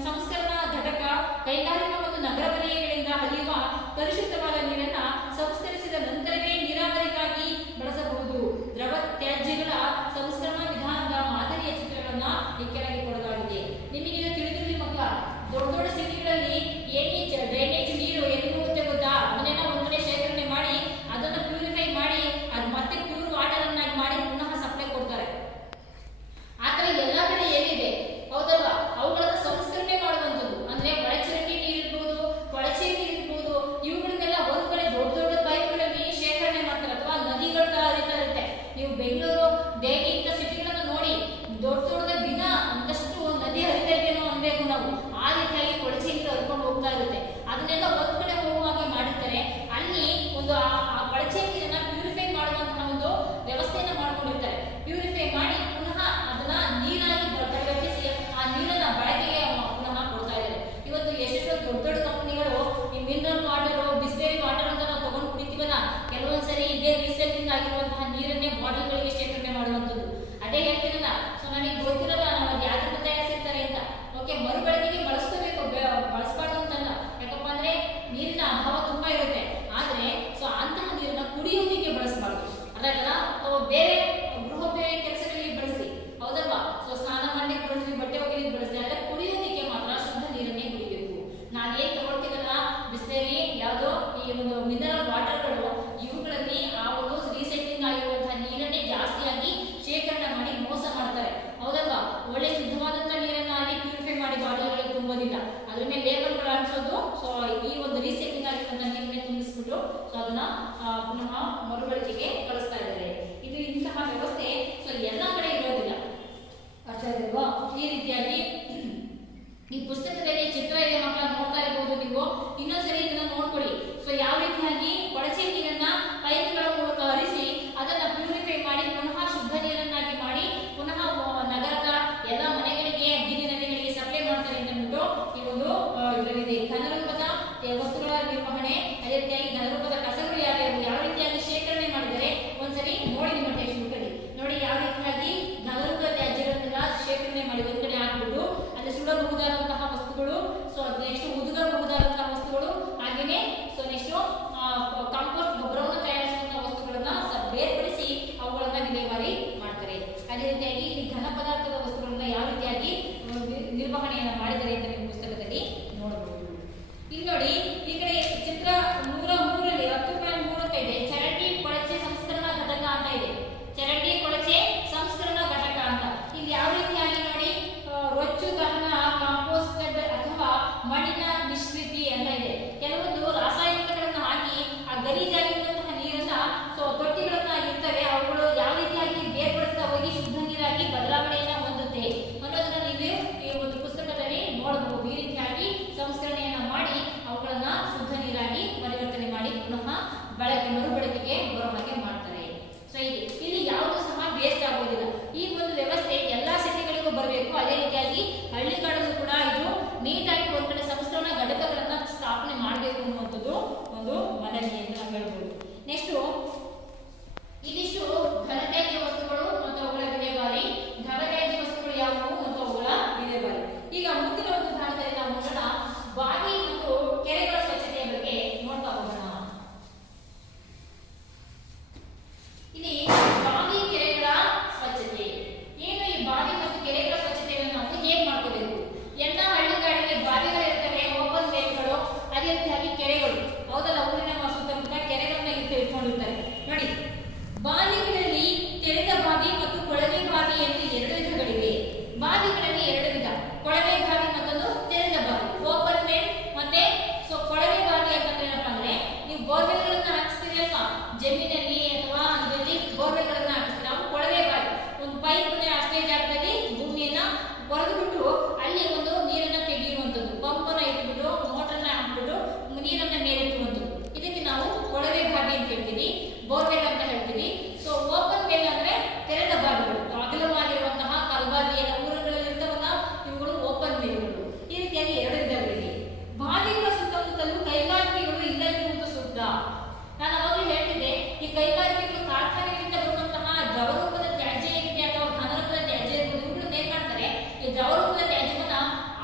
ಸಂಸ್ಕರಣಾ ಘಟಕ ಕೈಗಾರಿಕಾ ಮತ್ತು ನಗರ ವಲಯಗಳಿಂದ ಹರಿಯುವ ಕಲುಷಿತವಾದ ನೀರನ್ನ ಸಂಸ್ಕರಿಸಿದ ನಂತರವೇ ನೀರಾವರಿಗಾಗಿ ಬಳಸಬಹುದು. ದ್ರವ ತ್ಯಾಜ್ಯಗಳ ಸಂಸ್ಕರಣಾ ವಿಧಾನದ ಮಾದರಿಯ ಚಿತ್ರಗಳನ್ನ ಈ ಕೆಳಗೆ ಕೊಡಲಾಗಿದೆ. ನಿಮಗೆ ತಿಳಿದಿರಲಿ ಮಕ್ಕಳ, ದೊಡ್ಡ ದೊಡ್ಡ ಸಿಟಿಗಳಲ್ಲಿ ಏನೇ ಡ್ರೈನೇಜ್ ನೀರು ಎಲ್ಲಿ ಹೋಗುತ್ತೆ ಗೊತ್ತಾ? ಅದನ್ನೆಲ್ಲ ಒಂದ್ ಕಡೆ ಶೇಖರಣೆ ಮಾಡಿ ಅದನ್ನ ಪ್ಯೂರಿಫೈ ಮಾಡಿ ಅದ್ ಮತ್ತೆ ಪ್ಯೂರ್ ವಾಟರ್ ಅನ್ನಾಗಿ ಮಾಡಿ ಪುನಃ ಸಪ್ಲೈ ಕೊಡ್ತಾರೆ. ಆತರ ಎಲ್ಲಾ ಕಡೆ ಏನಿದೆ, ಹೌದಲ್ವಾ? ಅವುಗಳನ್ನ ಸಂಸ್ಕರಣೆ ಮಾಡುವಂಥದ್ದು ಅಂದ್ರೆ ಒಳಚರಂಡಿ ನೀರಿರ್ಬೋದು, ಕೊಳಚೆ ನೀರಿರ್ಬೋದು, ಇವುಗಳನ್ನೆಲ್ಲ ಒಂದ್ ಕಡೆ ದೊಡ್ಡ ದೊಡ್ಡ ಪೈಪ್ಗಳಲ್ಲಿ ಶೇಖರಣೆ ಮಾಡ್ತಾರೆ ಅಥವಾ ನದಿಗಳ ತರ ಹರಿತಾ ಇರುತ್ತೆ. ನೀವು ಬೆಂಗಳೂರು, ದೆಹಲಿ ಇಂಥ ಸಿಟಿಗಳನ್ನ ನೋಡಿ, ದೊಡ್ಡ ದೊಡ್ಡ ದಿನ ಅಂತ ಇರೋದಿಲ್ಲ, ಅದ್ರ ಮೇಲೆ ಲೇಬಲ್ಗಳು ಅಂಟಿಸೋದು. ಸೊ ಈ ಒಂದು ರೀಸೈಕ್ಲಿಂಗ್ ಆಗಿರುವಂತಹ ನೀರನ್ನೇ ತುಂಬಿಸ್ಬಿಟ್ಟು ಸೊ ಅದನ್ನ ಪುನಃ ಮರುಬಳಕೆಗೆ ಕಳಿಸ್ತಾ ಇದ್ದಾರೆ. ಇದು ಇಂತಹ ವ್ಯವಸ್ಥೆ ಸೊ ಎಲ್ಲ ಕಡೆ ಇರೋದಿಲ್ಲ, ಅರ್ಥ ಆಯ್ತಲ್ವಾ? ಈ ರೀತಿಯಾಗಿ ಈ ಪುಸ್ತಕದಲ್ಲಿ ಚಿತ್ರ ಇದೆ ಮಕ್ಕಳ, ನೋಡ್ತಾ ಇರಬಹುದು ನೀವು. ಇನ್ನೊಂದ್ಸರಿ ಇದನ್ನ ನೋಡ್ಕೊಳ್ಳಿ. ಸೊ ಯಾವ ರೀತಿಯಾಗಿ ಕೊಳಚೆ ನೀರನ್ನ ಪೈಪ್ಗಳ ಮೂಲಕ ಹರಿಸಿ ಅದನ್ನ ಪ್ಯೂರಿಫೈ ಮಾಡಿ ಪುನಃ ಶುದ್ಧ ನೀರನ್ನಾಗಿ ಮಾಡಿ ಪುನಃ ನಗರದ ಎಲ್ಲ ಮನೆಗಳಿಗೆ ಬೀದಿ ನದಿಗಳಿಗೆ ಸಪ್ಲೈ ಮಾಡ್ತಾರೆ ಅಂತ ಅಂದ್ಬಿಟ್ಟು ಈ ಒಂದು ಇದರಲ್ಲಿದೆ. ಘನರೂಪದ ವಸ್ತುಗಳ ನಿರ್ವಹಣೆ, ಅದೇ ರೀತಿಯಾಗಿ ಘನರೂಪದ ಕಸಗಳು ಯಾವ ರೀತಿಯಾಗಿ ಶೇಖರಣೆ ಮಾಡಿದರೆ ಒಂದ್ಸರಿ ನೋಡಿ ನಿಮ್ಮ ಟೆಕ್ಸ್ಟ್ ಬುಕ್ ಅಲ್ಲಿ ನೋಡಿ ಯಾವ ರೀತಿಯಾಗಿ ಘನರೂಪದ ತ್ಯಾಜ್ಯಗಳನ್ನೆಲ್ಲ ಶೇಖರಣೆ ಮಾಡಿ ಒಂದ್ ಕಡೆ ಹಾಕ್ಬಿಟ್ಟು ಅಲ್ಲಿ ಸುಡಬಹುದಾದಂತಹ ವಸ್ತುಗಳು, ಸೊ ನೆಕ್ಸ್ಟ್ ಉದುಗಬಹುದಾದಂತಹ ವಸ್ತುಗಳು, ಹಾಗೇನೆ ಸೊ ನೆಕ್ಸ್ಟ್ ಕಾಂಪೋಸ್ಟ್ ಗೊಬ್ಬರವನ್ನು ತಯಾರಿಸುವಂತಹ ವಸ್ತುಗಳನ್ನ ಬೇರ್ಪಡಿಸಿ ಅವುಗಳನ್ನ ವಿಲೇವಾರಿ ಮಾಡ್ತಾರೆ. ಅದೇ ರೀತಿಯಾಗಿ ಇಲ್ಲಿ ಘನ ಪದಾರ್ಥದ ವಸ್ತುಗಳನ್ನ ಯಾವ ರೀತಿಯಾಗಿ ನಿರ್ವಹಣೆಯನ್ನ ಮಾಡಿದ್ದಾರೆ ಅಂತ ನೀವು ಪುಸ್ತಕದಲ್ಲಿ ನೋಡಬಹುದು. ಇಲ್ಲಿ ನೋಡಿ ಈ ಕಡೆ ಚಿತ್ರ 103ರಲ್ಲಿ 10.35 ಚರಂಡಿ ಕೊಳಚೆ ಸಂಸ್ಕರಣಾ ಘಟಕ ಅಂತ ಇದೆ. ಚರಂಡಿ ಕೊಳಚೆ ಸಂಸ್ಕರಣಾ ಘಟಕ ಅಂತ ಇಲ್ಲಿ ಯಾವ ರೀತಿಯಾಗಿ ನೋಡಿ ರೊಚ್ಚು ದಹನ, ಕಾಂಪೋಸ್ಟೆಡ್ ಅಥವಾ ಮಣ್ಣಿನ ಮಿಶ್ರಿತಿ ಅಂತ ಇದೆ. ಕೆಲವೊಂದು ರಾಸಾಯನಿಕಗಳನ್ನ ಹಾಕಿ ಆ ಗಲೀಜಾಗಿರುವಂತಹ ನೀರನ್ನ ಸೊ ತೊಟ್ಟಿಗಳನ್ನ ಇರ್ತವೆ, ಅವುಗಳು ಯಾವ ರೀತಿಯಾಗಿ ಬೇರ್ಪಡಿಸ್ತಾ ಹೋಗಿ ಶುದ್ಧ ನೀರಾಗಿ ಬದಲಾವಣೆಯನ್ನ ಹೊಂದುತ್ತೆ ಅನ್ನೋದನ್ನ ನೀವು ಈ ಒಂದು ಪುಸ್ತಕದಲ್ಲಿ ನೋಡಬಹುದು. ಈ ರೀತಿಯಾಗಿ ಸಂಸ್ಕರಣೆಯನ್ನ ಮಾಡಿ ಅವುಗಳನ್ನ ಶುದ್ಧ ನೀರಾಗಿ ಪರಿವರ್ತನೆ ಮಾಡಿ ಪುನಃ ಮರುಬಳಕೆಗೆ ಬರೋ ಹಾಗೆ ಮಾಡ್ತಾರೆ. ಸೊ ಇಲ್ಲಿ ಯಾವುದು ಸಹ ವೇಸ್ಟ್ ಆಗೋದಿಲ್ಲ. ಈ ಒಂದು ವ್ಯವಸ್ಥೆ ಎಲ್ಲಾ ಸಿಟಿಗಳಿಗೂ ಬರಬೇಕು. ಅದೇ ರೀತಿಯಾಗಿ ಹಳ್ಳಿಗಳಲ್ಲೂ ಕೂಡ ಇದು ನೀಟಾಗಿ ಒಂದ್ ಕಡೆ ಸಂಸ್ಕರಣಾ ಘಟಕಗಳನ್ನ ಸ್ಥಾಪನೆ ಮಾಡಬೇಕು ಅನ್ನುವಂಥದ್ದು ಒಂದು ಮನವಿ ಅಂತ ನಾವು ಹೇಳ್ಬೋದು. ನೆಕ್ಸ್ಟ್ ಇದಿಷ್ಟು ಘನತ್ಯಾಜ್ಯ ವಸ್ತುಗಳು ಮತ್ತು ಅವುಗಳ ವಿಲೇವಾರಿ, ಘನತ್ಯಾಜ್ಯ ವಸ್ತುಗಳು ಯಾವುವು ಮತ್ತು ಅವುಗಳ ವಿಲೇವಾರಿ. ಈಗ ಮುಂದಿನ ಒಂದು ಭಾಗದಲ್ಲಿ ನಾವು ನೋಡೋಣ ಬಾವಿ ಮತ್ತು ಕೆರೆಗಳ ಸ್ವಚ್ಛತೆಯ ಬಗ್ಗೆ ನೋಡ್ತಾ ಹೋಗೋಣ. ಇಲ್ಲಿ ಬಾವಿ ಕೆರೆಗಳ ಸ್ವಚ್ಛತೆ ಏನು, ಈ ಬಾವಿ ಮತ್ತು ಕೆರೆಗಳ ಸ್ವಚ್ಛತೆಯನ್ನು ನಾವು ಹೇಗೆ ಮಾಡ್ಕೋಬೇಕು? ಎಲ್ಲ ಹಳ್ಳಿಗಾಡಿಗೆ ಬಾವಿಗಳಿರ್ತವೆ, ಓಪನ್ ವೇಲ್ಗಳು, ಅದೇ ರೀತಿಯಾಗಿ ಕೆರೆಗಳು, ಹೌದಲ್ಲ? ಊರಿನ ಸುತ್ತಮುತ್ತ ಕೆರೆಗಳನ್ನ ಇಟ್ಕೊಂಡಿರ್ತಾರೆ ನೋಡಿ. ಬಾವಿಗಳಲ್ಲಿ ತೆರೆದ ಬಾವಿ ಮತ್ತು ಕೊಳವೆ ಬಾವಿ ಎಂದು 2 ವಿಧಗಳಿವೆ. ಬಾವಿಗಳಲ್ಲಿ 2 ವಿಧ, ಕೊಳವೆ ಬಾವಿ ಮತ್ತೊಂದು ತೆರೆದ ಬಾವಿ, ಓಪನ್ ವೇಲ್ ಮತ್ತೆ ಸೊ ಕೊಳವೆ ಬಾವಿ ಅಂತಂದ್ರೆ ಏನಪ್ಪಾ ಅಂದ್ರೆ ನೀವು ಬೋರ್ವೆಲ್ಗಳನ್ನ ಹಾಕಿಸ್ತೀರಿ ಅಲ್ವಾ, ಜಮೀನಲ್ಲಿ ಅಥವಾ ಇದರಲ್ಲಿ ಬೋರ್ವೆಲ್ಗಳನ್ನ ಹಾಕಿಸ್ತೀರಿ, ಅವು ಕೊಳವೆ ಬಾವಿ. ಒಂದು ಪೈಪ್ ಅಷ್ಟೇ ಜಾಗದಲ್ಲಿ ಭೂಮಿಯನ್ನ ಹೊರದ್ಬಿಟ್ಟು ಅಲ್ಲಿ ಒಂದು ನೀರನ್ನ ತೆಗೆಯುವಂಥದ್ದು, ಪಂಪನ್ನ ಇಟ್ಬಿಟ್ಟು ಮೋಟರ್ನ ಹಾಕ್ಬಿಟ್ಟು ನೀರನ್ನ ಮೇಲೆತ್ತುವಂಥದ್ದು, ಇದಕ್ಕೆ ನಾವು ಕೊಳವೆ ಬಾವಿ ಅಂತ ಹೇಳ್ತೀವಿ, ಬೋರ್ವೆಲ್ ಅಂತ ಹೇಳ್ತೀವಿ. ಸೊ ಓಪನ್ ವೇಲ್ ಅಂದ್ರೆ ತೆರೆದ ಬಾವಿಗಳು, ಅಗಲವಾಗಿರುವಂತಹ ಕಲ್ಬಾವಿ ಎಲ್ಲ ಊರುಗಳಲ್ಲಿ ಇರ್ತಾವಲ್ಲ, ಇವುಗಳು ಓಪನ್ ವೇಲ್ಗಳು. ಈ ರೀತಿಯಾಗಿ 2 ವಿಧಗಳಿವೆ. ಬಾವಿಗಳ ಸುತ್ತಮುತ್ತಲೂ ಕೈಗಾರಿಕೆಗಳು ಇಲ್ಲದಿರುವುದು ಸೂಕ್ತ. ನಾನು ಅವಾಗಲೇ ಹೇಳ್ತಿದ್ದೆ, ಈ ಕೈಗಾರಿಕೆಗಳು ಕಾರ್ಖಾನೆಗಳಿಂದ ಬರುವಂತಹ ದ್ರವರೂಪದ ತ್ಯಾಜ್ಯ ಏನಿದೆ ಅಥವಾ ಘನರೂಪದ ತ್ಯಾಜ್ಯ ಇರ್ಬೋದು, ಇವುಗಳನ್ನ ಏನ್ ಮಾಡ್ತಾರೆ, ಈ ದ್ರವರೂಪದ ತ್ಯಾಜ್ಯವನ್ನ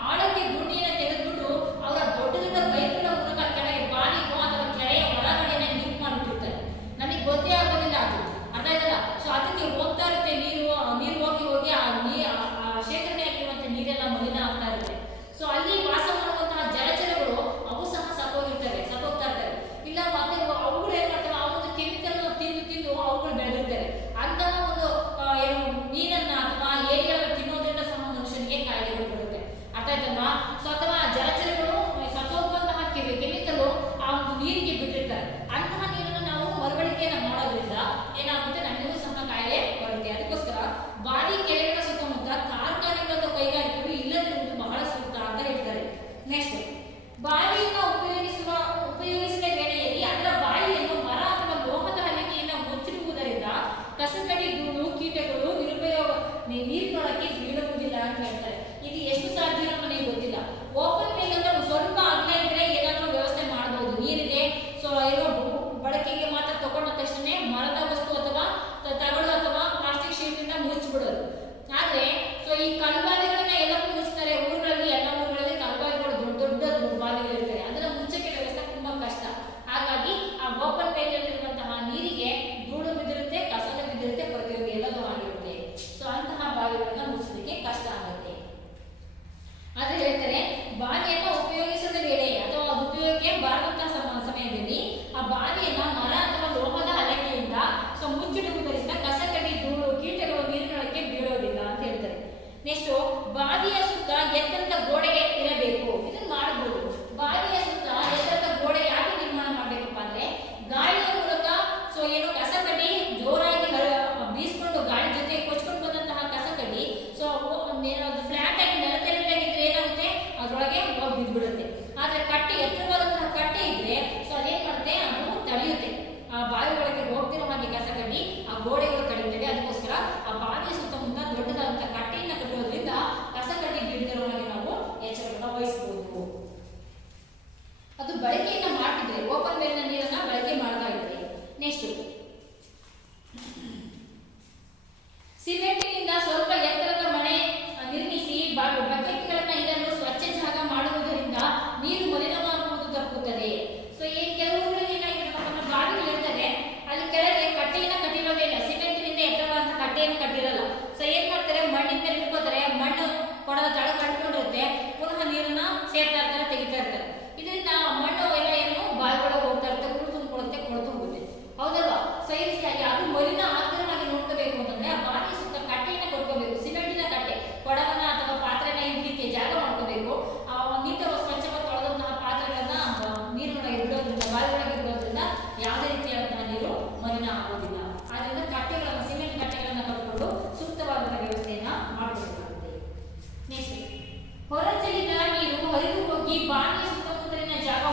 ಆಳಕ್ಕೆ ಗುಂಡಿಯನ್ನ ತೆಗೆದುಬಿಟ್ಟು ಅವರ ದೊಡ್ಡ ದೊಡ್ಡ ಪೈಪ್ಗಳ ಮೂಲಕ ಕೆಳಗೆ ಬಾವಿಗೂ ಅಥವಾ ಕೆರೆಯ ಒಳಗಡೆನ ನೀರು ಮಾಡಿಬಿಟ್ಟಿರ್ತಾರೆ. ನಮಗೆ ಗೊತ್ತೇ ಆಗೋದಿಲ್ಲ ಅದು, ಅರ್ಥ ಆಯ್ತಲ್ಲ? ಸೊ ಅದಕ್ಕೆ ಹೋಗ್ತಾ ಇರುತ್ತೆ ನೀರು ಹೋಗಿ ಹೋಗಿ ಆ ಶೇಖರಣೆ ಆಗಿರುವಂತ ನೀರೆಲ್ಲ ಮಲಿನ ಆಗ್ತಾ ಇರುತ್ತೆ. ಸೊ ಅಲ್ಲಿ ವಾಸ ಮಾಡುವಂತಹ ಜಲಚರಗಳು ಅವು ಸಹ ಸತ್ತೋಗ್ತಾ ಇರ್ತವೆ. ಇಲ್ಲ ಮತ್ತೆ ಅವುಗಳು ಏನ್ ಮಾಡ್ತವೆ, ಆ ಒಂದು ಕೆಮಿಕಲ್ ತಿಂದು ಅವುಗಳು ಬೆಳೆದಿರ್ತವೆ. ಅಂತಹ ಒಂದು ನೀರನ್ನ ಅಥವಾ ಏರಿಗಳನ್ನು ತಿನ್ನೋದ್ರಿಂದ ಸಹ ಮನುಷ್ಯನಿಗೆ ಕಾಯಿಲೆಗಳು ಬರುತ್ತೆ, ಅರ್ಥ ಆಯ್ತಲ್ವಾ? ಸೊ ಅಥವಾ ಜಲಚರಗಳು ಸತ್ತೋಗುವಂತಹ ಕೆಮಿಕಲ್ ಆ ಒಂದು ನೀರಿಗೆ ಬಿಟ್ಟಿರ್ತಾರೆ. ಅಂತಹ ನೀರನ್ನು ನಾವು ಮರುಬಳಕೆಯನ್ನ ಮಾಡೋದ್ರಿಂದ ಏನಾಗುತ್ತೆ, ನಮಗೂ ಸಹ ಕಾಯಿಲೆ ಬರುತ್ತೆ. ಅದಕ್ಕೋಸ್ಕರ ಬಾವಿ ಕೆರೆಗಳ ಸುತ್ತಮುತ್ತ ಕಾರ್ಖಾನೆಗಳು ಅಥವಾ ಕೈಗಾರಿಕೆಗಳು ಇಲ್ಲದಿರುವುದು ಬಹಳ ಸೂಕ್ತ ಅಂತ ಹೇಳ್ತಾರೆ. ನೆಕ್ಸ್ಟ್, ಬಾವಿಯನ್ನು ಉಪಯೋಗಿಸಿದ ವೇಳೆಯಲ್ಲಿ ಅದರ ಬಾಯಿಯನ್ನು ಮರ ಅಥವಾ ಲೋಹದ ಹಲಗೆಯಿಂದ ಮುಚ್ಚಿರುವುದರಿಂದ ಕಸಕಡಿ, ಧೂಳು, ಕೀಟಗಳು ನೀರಿನೊಳಗೆ ಬೀಳುವುದಿಲ್ಲ ಅಂತ ಹೇಳ್ತಾರೆ. ಇದು ಎಷ್ಟು ಸಾಧ್ಯ ನಮಗೆ ಗೊತ್ತಿಲ್ಲ. ಓಪನ್ ವೇಲ್ ಅಂದ್ರೆ ಸ್ವಲ್ಪ ಅಗಲ ಇದ್ರೆ ಏನಾದ್ರೂ ವ್ಯವಸ್ಥೆ ಮಾಡಬಹುದು, ನೀರಿದೆ ಸೊ ಏನೋ ಬಳಕೆಗೆ ಮಾತ್ರ ತಗೊಂಡ ತಕ್ಷಣ ಮರದ ವಸ್ತು ಅಥವಾ ತಗಡು ಅಥವಾ ಪ್ಲಾಸ್ಟಿಕ್ ಶೀಟ್ ಇಂದ ಮುಚ್ಚಿಬಿಡೋದು. ಆದ್ರೆ ಸೊ ಈ ಕಲ್ಬಾವಿಗಳನ್ನ ಎಲ್ಲರೂ ಮುಚ್ತಾರೆ. ಊರುಗಳಲ್ಲಿ ಎಲ್ಲ ಊರುಗಳಲ್ಲಿ ಕಲ್ಬಾವಿಗಳು ದೊಡ್ಡ ದೊಡ್ಡ ಬಾವಿಗಳಿರ್ತವೆ, ಅದನ್ನ ಮುಚ್ಚಕ್ಕೆ ವ್ಯವಸ್ಥೆ ತುಂಬಾ ಕಷ್ಟ. ಹಾಗಾಗಿ ಆ ಓಪನ್ ವೇಲ್ ಇರುವಂತಹ ನೀರಿಗೆ ಧೂಳು ಬಿದ್ದಿರುತ್ತೆ, ಕಸದ ಬಿದ್ದಿರುತ್ತೆ, ಪ್ರತಿಯೊಂದು ಎಲ್ಲದೂ ಆಗಿರುತ್ತೆ. ಸೊ ಅಂತಹ ಬಾವಿಗಳನ್ನ ಮುಚ್ಚಲಿಕ್ಕೆ ಕಷ್ಟ ಆಗುತ್ತೆ. ಆದ್ರೆ ಹೇಳ್ತಾರೆ, ಬಾವಿಯನ್ನು ಉಪಯೋಗಿಸದ ವೇಳೆ ಅಥವಾ ಅದು ಉಪಯೋಗಕ್ಕೆ ಬಾರದಂತಹ ಸಮಯದಲ್ಲಿ ಆ ಬಾವಿಯನ್ನ ಮರ ಅಥವಾ ಲೋಹದ ಹಲಗೆಯಿಂದ ಸೊ ಮುಚ್ಚಿಡುವುದರಿಂದ ಕಸಕಡಿ, ಧೂಳು, ಕೀಟಗಳು ನೀರಿನೊಳಗೆ ಬೀಳೋದಿಲ್ಲ ಅಂತ ಹೇಳ್ತಾರೆ. ನೆಕ್ಸ್ಟ್, ಬಾವಿಯ ಸುತ್ತ ಎತ್ತರದ ಗೋಡೆ ಇರಬೇಕು. ಕಟ್ಟೆ ಎತ್ತರವಾದಂತಹ ಕಟ್ಟೆ ಇದ್ರೆ ಸೊ ಅದೇನ್ ಮಾಡುತ್ತೆ, ಅದು ತಡೆಯುತ್ತೆ. ಆ ಬಾವಿ ಒಳಗೆ ಹೋಗ್ತಿರೋ ಹಾಗೆ ಕಸ ಕಡ್ಡಿ ಆ ಗೋಡೆಗಳು ತಡೆಯುತ್ತದೆ. ಅದಕ್ಕೋಸ್ಕರ ಆ ಬಾವಿಯ ಸುತ್ತಮುತ್ತ ದೊಡ್ಡದಾದಂತಹ ಕಟ್ಟೆಯನ್ನು ಕಟ್ಟುವುದರಿಂದ ಕಸ ಕಡ್ಡಿ ಬೀಳ್ತಿರೋ ಹಾಗೆ ನಾವು ಎಚ್ಚರವನ್ನು ವಹಿಸಬಹುದು. ಅದು ಬಳಕೆಯನ್ನ ಮಾಡ್ತಿದ್ರೆ, ಓಪನ್ ವೇಲ್ ನ ನೀರನ್ನ ಬಳಕೆ ಮಾಡ್ತಾ ಇದ್ರೆ. ನೆಕ್ಸ್ಟ್, ಸಿಮೆಂಟಿನಿಂದ ಸ್ವಲ್ಪ ಎತ್ತರದ ಮನೆ ನಿರ್ಮಿಸಿ ಬಕೆಟ್ಗಳನ್ನ ಇದನ್ನು ಸ್ವಚ್ಛ ಜಾಗ ಮಾಡುವುದರಿಂದ ನೀರು ಮಲಿನವಾಗುವುದು ತಪ್ಪುತ್ತದೆ. ಸೊ ಈ ಕೆಲವು ಊರಲ್ಲಿ ಏನಾಗಿದೆ, ಬಾವಿಗಳು ಇರ್ತದೆ, ಅಲ್ಲಿ ಕೆಳಗೆ ಕಟ್ಟೆಯನ್ನ ಕಟ್ಟಿರೋದೇ ಇಲ್ಲ, ಸಿಮೆಂಟಿನಿಂದ ಎತ್ತರವಾದ ಕಟ್ಟೆಯನ್ನು ಕಟ್ಟಿರಲ್ಲ. ಸೊ ಏನ್ ಮಾಡ್ತಾರೆ, ಮಣ್ಣಿನ ಮೇಲೆ ಇಟ್ಕೋತಾರೆ, ಮಣ್ಣು ಕೊಡದ ತಳ ಕಟ್ಕೊಂಡಿರುತ್ತೆ, ಪುನಃ ನೀರನ್ನ ಸೇರ್ತಾ ಇರ್ತಾರೆ, ತೆಗಿತಾ ಇರ್ತಾರೆ. ಇದರಿಂದ ಮಣ್ಣು ಎಲ್ಲ ಏನು ಬಾವಿಗಳಿಗೆ ಹೋಗ್ತಾ ಇರುತ್ತೆ, ಹುಳು ತುಂಬಿಕೊಳ್ಳುತ್ತೆ, ಕೊಳತು ಹೋಗುತ್ತೆ, ಹೌದಲ್ವಾ? ಸೊ ಈ ರೀತಿಯಾಗಿ ಅದು ಮಲಿನ ಆಗದ ಹಾಗೆ ನೋಡ್ಕೋಬೇಕು ಅಂತಂದ್ರೆ ಆ ಬಾವಿ ಸುತ್ತ ಕಟ್ಟೆಯನ್ನ ಕೊಟ್ಕೋಬೇಕು, ಸಿಮೆಂಟಿನ ಕಟ್ಟೆ, ಕೊಡವನ್ನ ಅಥವಾ ಪಾತ್ರೆನ ಈ ರೀತಿ ಜಾಗ ಮಾಡ್ಕೋಬೇಕು. ನೀಟ ಸ್ವಚ್ಛವಾಗಿ ತೊಳೆದಂತಹ ಪಾತ್ರೆಗಳನ್ನ ನೀರಿನೊಳಗೆ ಬಿಡೋದ್ರಿಂದ, ಬಾವಿ ಒಳಗೆ ಬಿಡೋದ್ರಿಂದ ಯಾವುದೇ ರೀತಿಯಾದಂತಹ ನೀರು ಮಲಿನ ಆಗೋದಿಲ್ಲ. ಆದ್ರಿಂದ ಕಟ್ಟೆಗಳನ್ನ, ಸಿಮೆಂಟ್ ಕಟ್ಟೆಗಳನ್ನ ಕಟ್ಕೊಂಡು ಸೂಕ್ತವಾದಂತಹ ವ್ಯವಸ್ಥೆಯನ್ನ ಮಾಡಬೇಕಾಗುತ್ತೆ. ನೆಕ್ಸ್ಟ್, ಹೊರಚಲಿತ ನೀರು ಹರಿದು ಹೋಗಿ ಬಾವಿಯ ಸುತ್ತಮುತ್ತಲಿನ ಜಾಗ